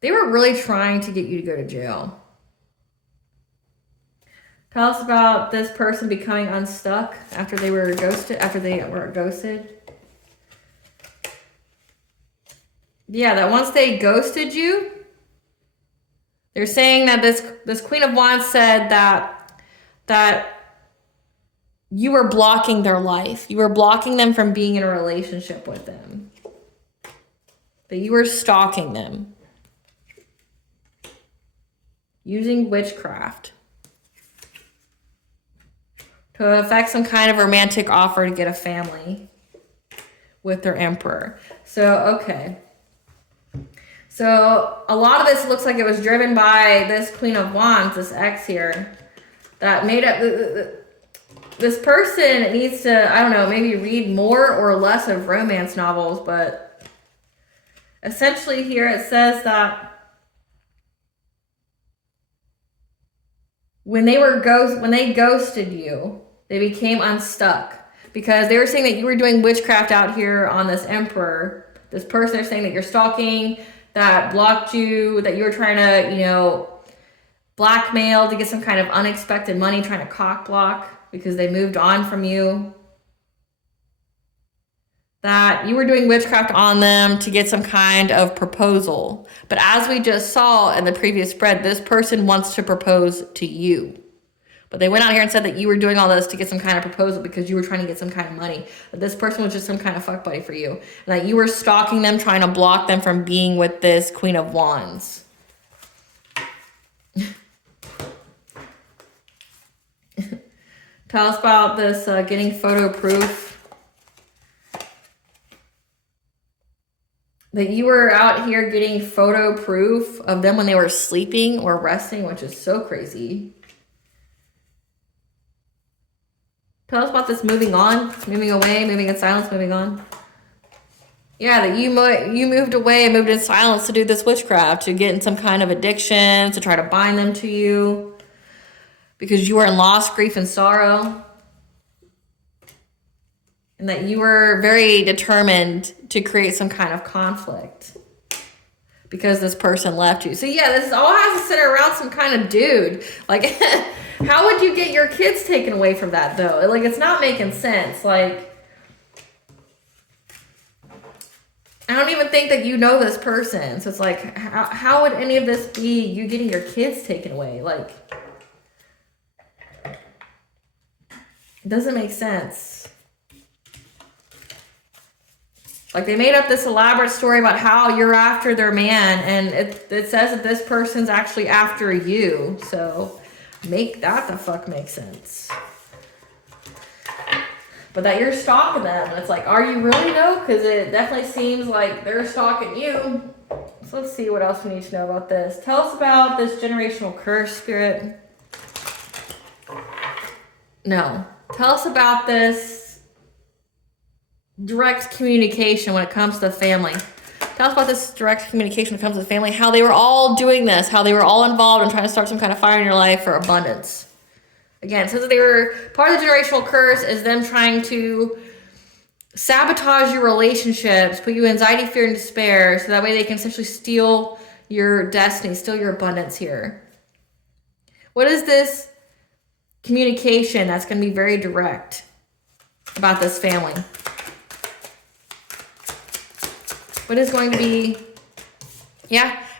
really trying to get you to go to jail. Tell us about this person becoming unstuck after they were ghosted, Yeah, that once they ghosted you, they're saying that this Queen of Wands said that you were blocking their life. You were blocking them from being in a relationship with them. That you were stalking them. Using witchcraft to affect some kind of romantic offer to get a family with their emperor. So, okay. So, a lot of this looks like it was driven by this Queen of Wands, this ex here, that made up... This person needs to, I don't know, maybe read more or less of romance novels, but essentially here it says that when they ghosted you, they became unstuck because they were saying that you were doing witchcraft out here on this emperor. This person, they're saying that you're stalking, that blocked you, that you were trying to, blackmail to get some kind of unexpected money, trying to cock block because they moved on from you. That you were doing witchcraft on them to get some kind of proposal. But as we just saw in the previous spread, this person wants to propose to you. But they went out here and said that you were doing all this to get some kind of proposal because you were trying to get some kind of money. But this person was just some kind of fuck buddy for you. And that you were stalking them, trying to block them from being with this Queen of Wands. Tell us about this getting photo proof. That you were out here getting photo proof of them when they were sleeping or resting, which is so crazy. Tell us about this moving on, moving away, moving in silence, moving on. Yeah, that you moved away and moved in silence to do this witchcraft, to get in some kind of addiction, to try to bind them to you. Because you were in loss, grief, and sorrow. And that you were very determined to create some kind of conflict. Because this person left you. So yeah, this all has to center around some kind of dude. Like, how would you get your kids taken away from that, though? Like, it's not making sense. Like, I don't even think that you know this person. So it's like, how would any of this be you getting your kids taken away? Like, it doesn't make sense. Like, they made up this elaborate story about how you're after their man, and it says that this person's actually after you. So, make that the fuck make sense. But that you're stalking them, and it's like, are you really, though? Because it definitely seems like they're stalking you. So let's see what else we need to know about this. Tell us about this generational curse, Spirit. No. Tell us about this direct communication when it comes to family. Tell us about this direct communication when it comes to family, how they were all doing this, how they were all involved in trying to start some kind of fire in your life for abundance. Again, since they were part of the generational curse is them trying to sabotage your relationships, put you in anxiety, fear, and despair, so that way they can essentially steal your destiny, steal your abundance here. What is this communication that's going to be very direct about this family? What is going to be,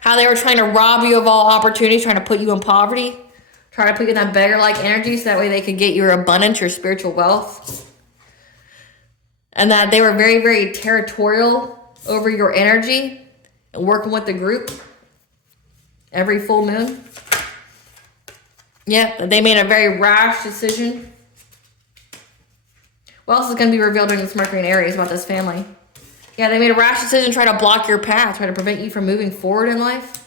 how they were trying to rob you of all opportunities, trying to put you in poverty, trying to put you in that beggar-like energy so that way they could get your abundance, your spiritual wealth. And that they were very, very territorial over your energy and working with the group every full moon. Yeah, they made a very rash decision. What else is going to be revealed during this Mercury and Aries about this family? Yeah, they made a rash decision, try to block your path, try to prevent you from moving forward in life.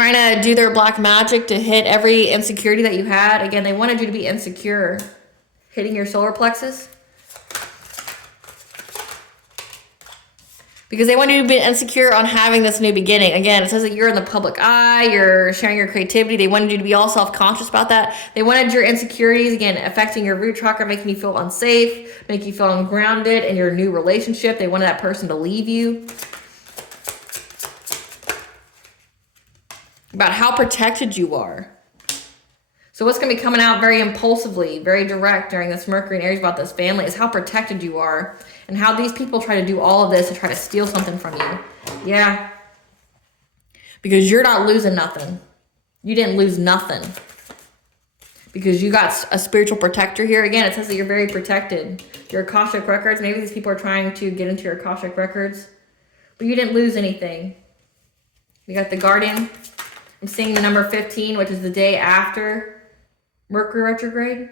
trying to do their black magic to hit every insecurity that you had. Again, they wanted you to be insecure, hitting your solar plexus. Because they want you to be insecure on having this new beginning. Again, it says that you're in the public eye, you're sharing your creativity. They wanted you to be all self-conscious about that. They wanted your insecurities, again, affecting your root chakra, making you feel unsafe, making you feel ungrounded in your new relationship. They wanted that person to leave you. About how protected you are. So what's going to be coming out very impulsively, very direct during this Mercury and Aries about this family is how protected you are and how these people try to do all of this to try to steal something from you. Yeah. Because you're not losing nothing. You didn't lose nothing. Because you got a spiritual protector here. Again, it says that you're very protected. Your Akashic records, maybe these people are trying to get into your Akashic records. But you didn't lose anything. You got the Guardian. I'm seeing the number 15, which is the day after Mercury retrograde,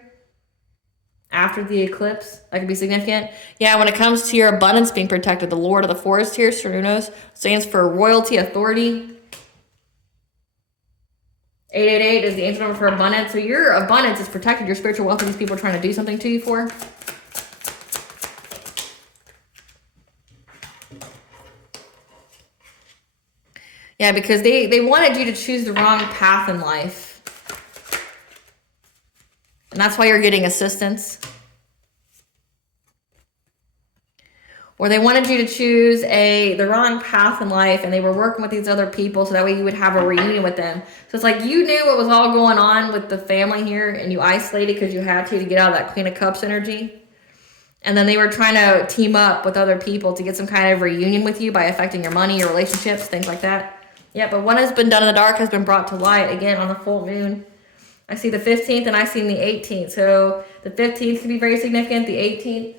after the eclipse. That could be significant. Yeah, when it comes to your abundance being protected, the Lord of the Forest here, Cernunnos, stands for royalty, authority. 888 is the ancient number for abundance. So your abundance is protected. Your spiritual wealth that these people are trying to do something to you for. Yeah, because they wanted you to choose the wrong path in life. And that's why you're getting assistance. Or they wanted you to choose the wrong path in life, and they were working with these other people so that way you would have a reunion with them. So it's like you knew what was all going on with the family here, and you isolated because you had to get out of that Queen of Cups energy. And then they were trying to team up with other people to get some kind of reunion with you by affecting your money, your relationships, things like that. Yeah, but what has been done in the dark has been brought to light, again, on the full moon. I see the 15th and I see the 18th. So the 15th can be very significant. The 18th.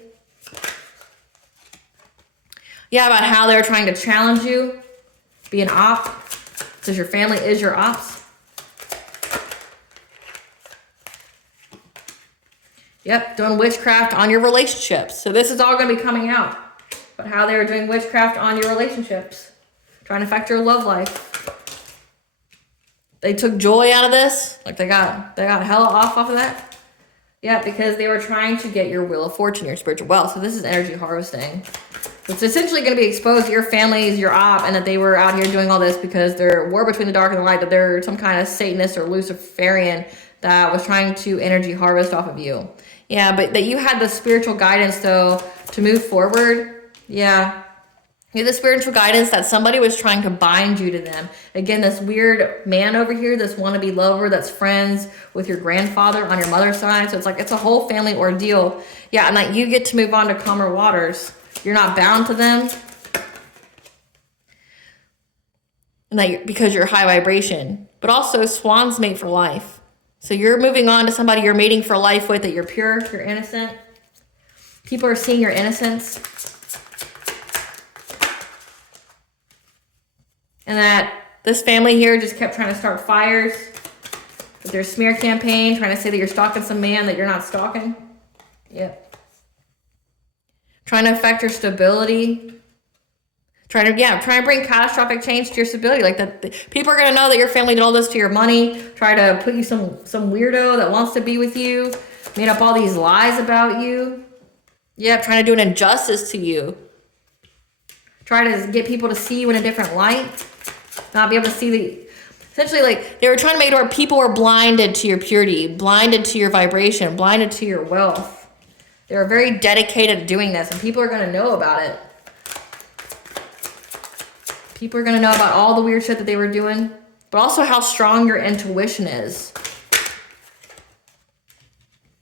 Yeah, about how they're trying to challenge you. Be an op. Because your family is your ops. Yep, doing witchcraft on your relationships. So this is all going to be coming out. But how they were doing witchcraft on your relationships. Trying to affect your love life. They took joy out of this. Like they got hella off of that. Yeah, because they were trying to get your wheel of fortune, your spiritual wealth. So this is energy harvesting. So it's essentially going to be exposed to your families, your op, and that they were out here doing all this because they're war between the dark and the light, that they're some kind of Satanist or Luciferian that was trying to energy harvest off of you. Yeah, but that you had the spiritual guidance, though, to move forward. Yeah. You had the spiritual guidance that somebody was trying to bind you to them. Again, this weird man over here, this wannabe lover that's friends with your grandfather on your mother's side. So it's like it's a whole family ordeal. Yeah, and that you get to move on to calmer waters. You're not bound to them. And that because you're high vibration. But also, swans mate for life. So you're moving on to somebody you're mating for life with, that you're pure, you're innocent. People are seeing your innocence. And that this family here just kept trying to start fires with their smear campaign, trying to say that you're stalking some man that you're not stalking. Yep. Trying to affect your stability. Trying to bring catastrophic change to your stability. Like that, people are going to know that your family did all this to your money. Try to put you some weirdo that wants to be with you. Made up all these lies about you. Yep, trying to do an injustice to you. Try to get people to see you in a different light. Not be able to see essentially, like, they were trying to make it where people were blinded to your purity, blinded to your vibration, blinded to your wealth. They were very dedicated to doing this, and people are going to know about it. People are going to know about all the weird shit that they were doing, but also how strong your intuition is.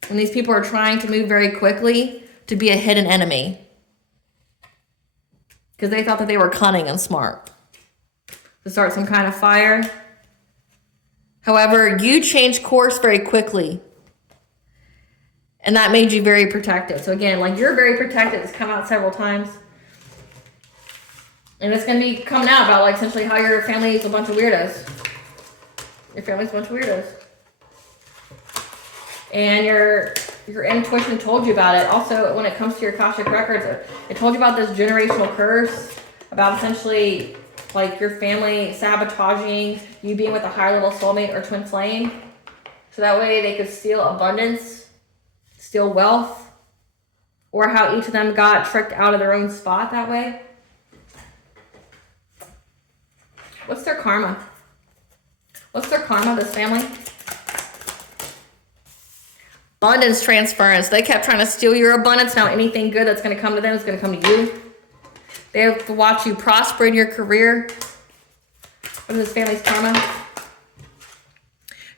And these people are trying to move very quickly to be a hidden enemy. Because they thought that they were cunning and smart. To start some kind of fire. However, you changed course very quickly. And that made you very protected. So again, like, you're very protected. It's come out several times. And it's going to be coming out about, like, essentially how your family is a bunch of weirdos. Your family's a bunch of weirdos. And your intuition told you about it. Also, when it comes to your Akashic records, it told you about this generational curse, about essentially like your family sabotaging you being with a higher level soulmate or twin flame. So that way they could steal abundance, steal wealth, or how each of them got tricked out of their own spot that way. What's their karma? What's their karma, this family? Abundance transference. They kept trying to steal your abundance. Now anything good that's going to come to them is going to come to you. They have to watch you prosper in your career. What is this family's karma?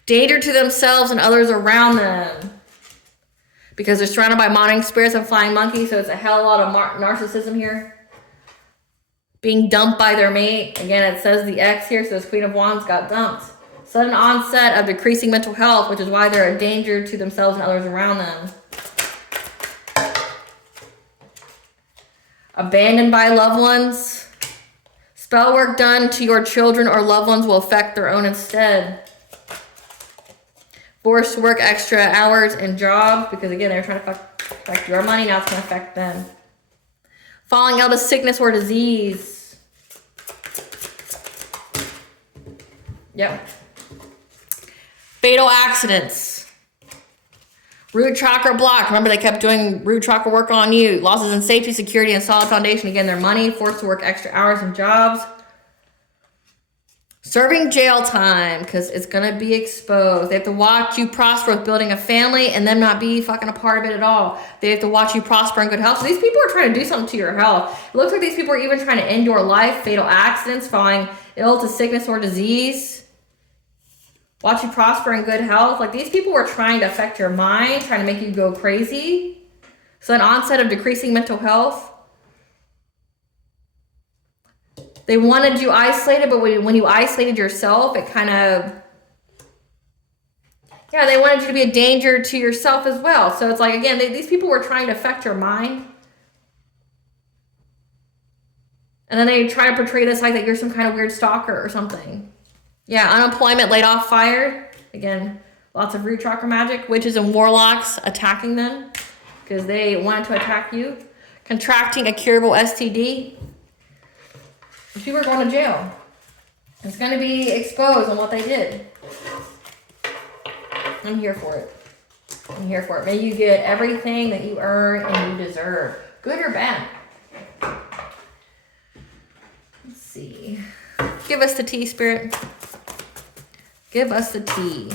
Danger to themselves and others around them. Because they're surrounded by monitoring spirits and flying monkeys, so it's a hell of a lot of narcissism here. Being dumped by their mate. Again, it says the X here, so this Queen of Wands got dumped. Sudden onset of decreasing mental health, which is why they're a danger to themselves and others around them. Abandoned by loved ones. Spell work done to your children or loved ones will affect their own instead. Forced to work extra hours in jobs, because again, they're trying to affect your money, now it's going to affect them. Falling out of sickness or disease. Yep. Fatal accidents. Root chakra block. Remember, they kept doing root chakra work on you. Losses in safety, security, and solid foundation. Again, their money. Forced to work extra hours in jobs. Serving jail time, because it's going to be exposed. They have to watch you prosper with building a family and them not be fucking a part of it at all. They have to watch you prosper in good health. So these people are trying to do something to your health. It looks like these people are even trying to end your life. Fatal accidents, falling ill to sickness or disease. Watch you prosper in good health. Like, these people were trying to affect your mind, trying to make you go crazy. So an onset of decreasing mental health. They wanted you isolated, but when you isolated yourself, it kind of... Yeah, they wanted you to be a danger to yourself as well. So it's like, again, these people were trying to affect your mind. And then they try to portray this like that you're some kind of weird stalker or something. Yeah, unemployment, laid off, fired. Again, lots of root chakra magic. Witches and warlocks attacking them because they wanted to attack you. Contracting a curable STD. People are going to jail. It's going to be exposed on what they did. I'm here for it. I'm here for it. May you get everything that you earn and you deserve. Good or bad. Let's see. Give us the tea, Spirit. Give us the tea.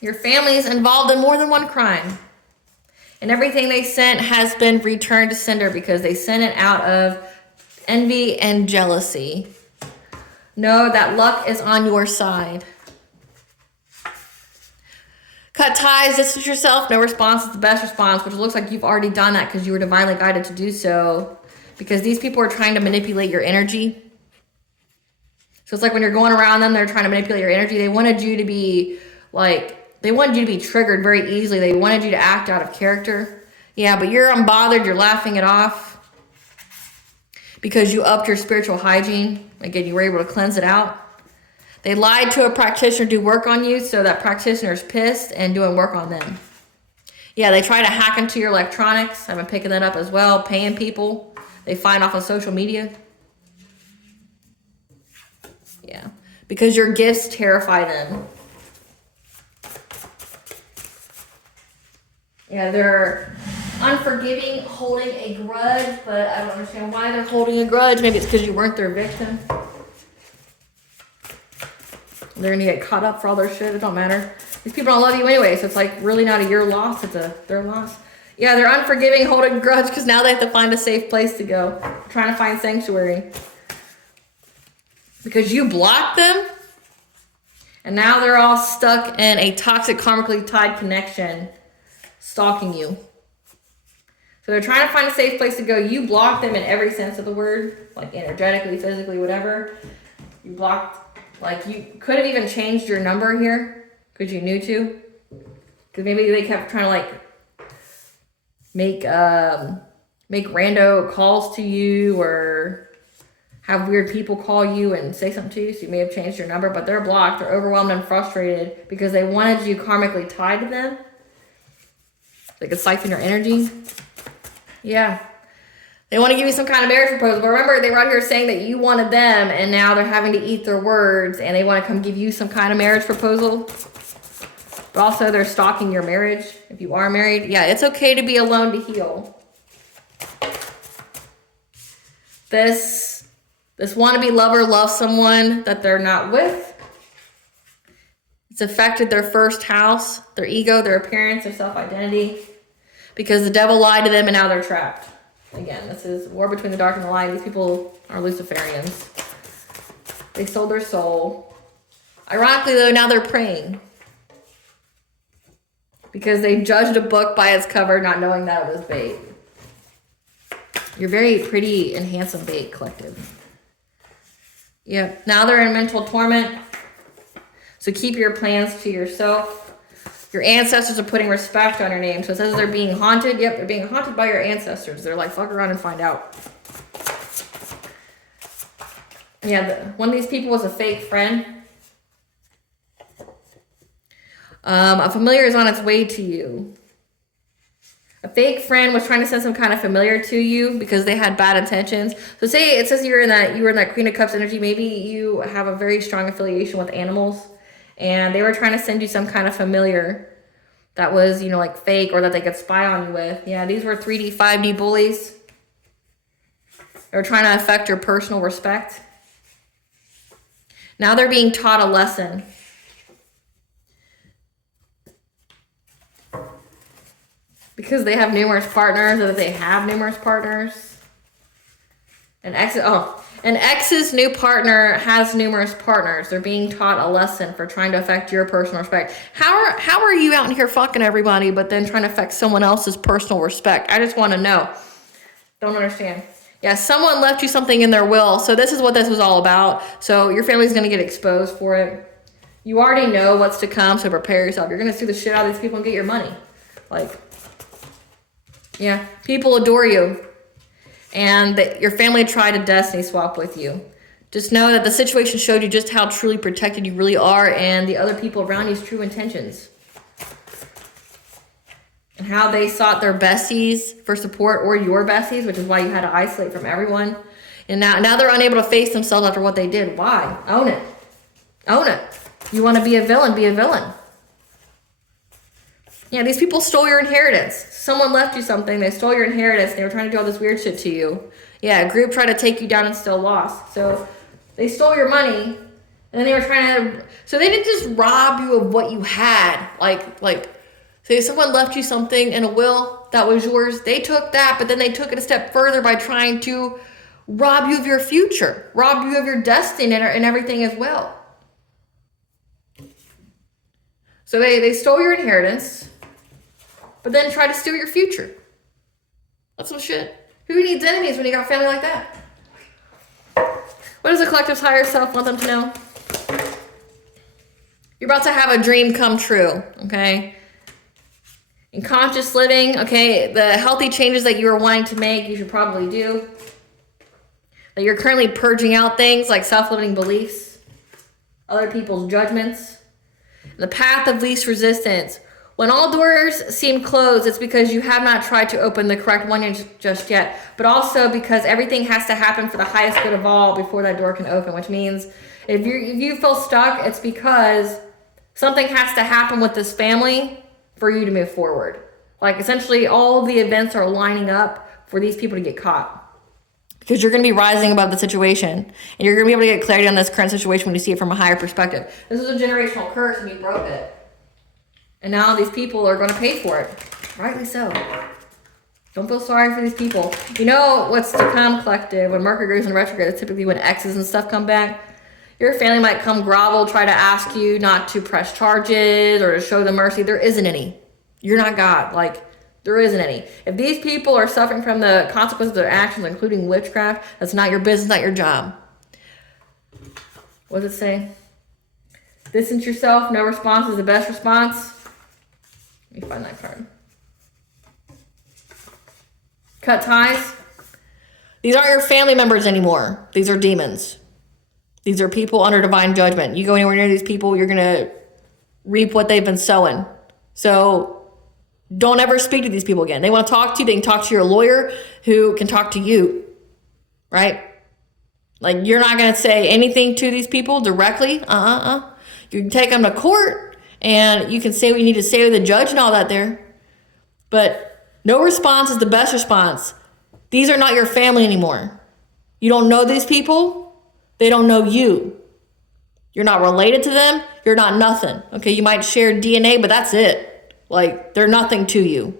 Your family is involved in more than one crime. And everything they sent has been returned to sender because they sent it out of envy and jealousy. Know that luck is on your side. Cut ties, distance yourself. No response is the best response, which looks like you've already done that because you were divinely guided to do so. Because these people are trying to manipulate your energy. So it's like when you're going around them, they're trying to manipulate your energy. They wanted you to be they wanted you to be triggered very easily. They wanted you to act out of character. Yeah, but you're unbothered. You're laughing it off because you upped your spiritual hygiene. Again, you were able to cleanse it out. They lied to a practitioner to do work on you, so that practitioner's pissed and doing work on them. Yeah, they try to hack into your electronics. I've been picking that up as well, paying people. They find off of social media. Yeah, because your gifts terrify them. Yeah, they're unforgiving, holding a grudge, but I don't understand why they're holding a grudge. Maybe it's because you weren't their victim. They're going to get caught up for all their shit. It don't matter. These people don't love you anyway, so it's like really not a your loss. It's their loss. Yeah, they're unforgiving, holding a grudge because now they have to find a safe place to go. They're trying to find sanctuary. Because you blocked them, and now they're all stuck in a toxic, karmically tied connection, stalking you. So they're trying to find a safe place to go. You blocked them in every sense of the word, like energetically, physically, whatever. You blocked, like you could have even changed your number here because you knew to. Because maybe they kept trying to like make rando calls to you or have weird people call you and say something to you, so you may have changed your number, but they're blocked. They're overwhelmed and frustrated because they wanted you karmically tied to them. They could siphon your energy. Yeah. They want to give you some kind of marriage proposal. But remember, they were out here saying that you wanted them, and now they're having to eat their words, and they want to come give you some kind of marriage proposal. But also, they're stalking your marriage if you are married. Yeah, it's okay to be alone to heal. This wannabe lover loves someone that they're not with. It's affected their first house, their ego, their appearance, their self-identity. Because the devil lied to them, and now they're trapped. Again, this is war between the dark and the light. These people are Luciferians. They sold their soul. Ironically, though, now they're praying. Because they judged a book by its cover, not knowing that it was bait. You're very pretty and handsome bait, collective. Yep. Now they're in mental torment. So keep your plans to yourself. Your ancestors are putting respect on your name. So it says they're being haunted. Yep, they're being haunted by your ancestors. They're like, fuck around and find out. Yeah, one of these people was a fake friend. A familiar is on its way to you. A fake friend was trying to send some kind of familiar to you because they had bad intentions. So say it says you were in that Queen of Cups energy. Maybe you have a very strong affiliation with animals. And they were trying to send you some kind of familiar that was, like fake or that they could spy on you with. Yeah, these were 3D, 5D bullies. They were trying to affect your personal respect. Now they're being taught a lesson. Because they have numerous partners, or that they have numerous partners. An ex's new partner has numerous partners. They're being taught a lesson for trying to affect your personal respect. How are you out here fucking everybody, but then trying to affect someone else's personal respect? I just want to know. Don't understand. Yeah, someone left you something in their will. So this is what this was all about. So your family's going to get exposed for it. You already know what's to come, so prepare yourself. You're going to sue the shit out of these people and get your money. Yeah, people adore you. And that your family tried to destiny swap with you. Just know that the situation showed you just how truly protected you really are and the other people around you's true intentions. And how they sought their besties for support or your besties, which is why you had to isolate from everyone. And now they're unable to face themselves after what they did. Why? Own it. Own it. You want to be a villain, be a villain. Yeah, these people stole your inheritance. Someone left you something. They stole your inheritance. They were trying to do all this weird shit to you. Yeah, a group tried to take you down and still lost. So they stole your money, and then they were trying to. So they didn't just rob you of what you had. Say someone left you something in a will that was yours. They took that, but then they took it a step further by trying to rob you of your future, rob you of your destiny and everything as well. So they stole your inheritance. But then try to steal your future. That's some shit. Who needs enemies when you got family like that? What does the collective's higher self want them to know? You're about to have a dream come true, okay? In conscious living, okay, the healthy changes that you are wanting to make, you should probably do. That you're currently purging out things like self-limiting beliefs, other people's judgments, the path of least resistance. When all doors seem closed, it's because you have not tried to open the correct one just yet, but also because everything has to happen for the highest good of all before that door can open, which means if you feel stuck, it's because something has to happen with this family for you to move forward. Essentially, all the events are lining up for these people to get caught. Because you're going to be rising above the situation, and you're going to be able to get clarity on this current situation when you see it from a higher perspective. This is a generational curse, and you broke it. And now these people are going to pay for it. Rightly so. Don't feel sorry for these people. You know what's to come, collective. When Mercury goes in retrograde, it's typically when exes and stuff come back. Your family might come grovel, try to ask you not to press charges or to show them mercy. There isn't any. You're not God. There isn't any. If these people are suffering from the consequences of their actions, including witchcraft, that's not your business, not your job. What does it say? Distance yourself. No response is the best response. Let me find that card. Cut ties. These aren't your family members anymore. These are demons. These are people under divine judgment. You go anywhere near these people, you're going to reap what they've been sowing. So Don't ever speak to these people again. They want to talk to you. They can talk to your lawyer who can talk to you, right? Like, you're not going to say anything to these people directly. You can take them to court and you can say what you need to say to the judge and all that there. But no response is the best response. These are not your family anymore. You don't know these people. They don't know you. You're not related to them. You're not nothing. Okay, you might share DNA, but that's it. Like, they're nothing to you.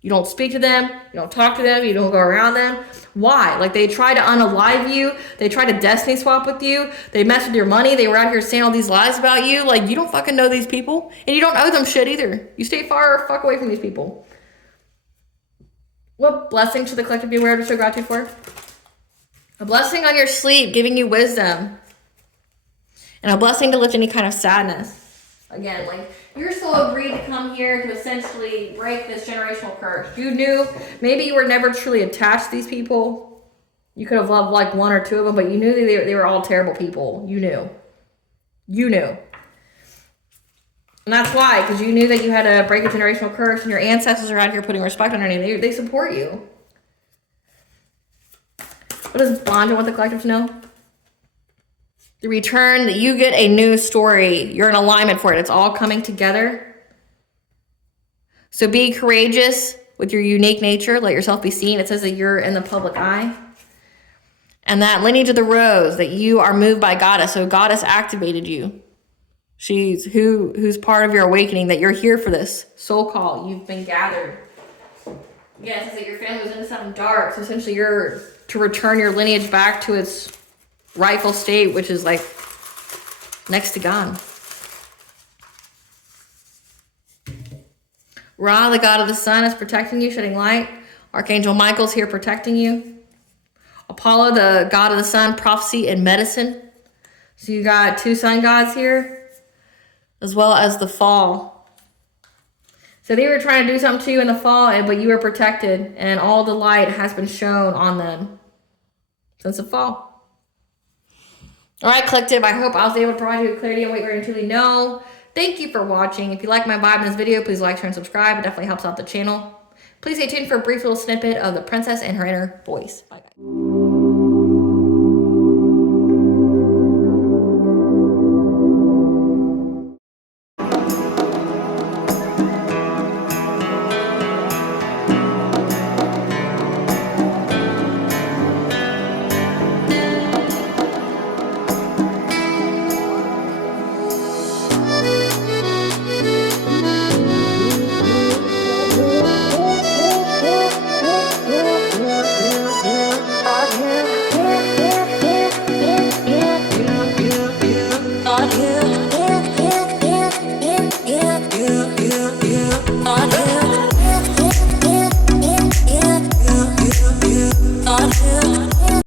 You don't speak to them. You don't talk to them. You don't go around them. Why? Like, they try to unalive you. They try to destiny swap with you. They mess with your money. They were out here saying all these lies about you. Like, you don't fucking know these people. And you don't owe them shit either. You stay far or fuck away from these people. What blessing should the collective be aware of to show gratitude for? A blessing on your sleep, giving you wisdom. And a blessing to lift any kind of sadness. Again, like, you're so agreed to come here to essentially break this generational curse. You knew, maybe you were never truly attached to these people. You could have loved like one or two of them, but you knew they were all terrible people. You knew. You knew. And that's why, because you knew that you had to break a generational curse, and your ancestors are out here putting respect on their name. They support you. What does Blonde want the collective to know? The return, that you get a new story. You're in alignment for it. It's all coming together. So be courageous with your unique nature. Let yourself be seen. It says that you're in the public eye. And that lineage of the rose, that you are moved by Goddess. So Goddess activated you. She's who's part of your awakening, that you're here for this soul call. You've been gathered. Yeah, it says that your family was into something dark. So essentially you're to return your lineage back to its rightful state, which is like next to God. Ra, the god of the sun, is protecting you, shedding light. Archangel Michael's here protecting you. Apollo, the god of the sun, prophecy and medicine. So you got two sun gods here, as well as the fall. So they were trying to do something to you in the fall, but you were protected, and all the light has been shown on them since the fall. All right, collective, I hope I was able to provide you with clarity on what you truly know. Thank you for watching. If you like my vibe in this video, please like, share, and subscribe. It definitely helps out the channel. Please stay tuned for a brief little snippet of the princess and her inner voice. Bye, guys.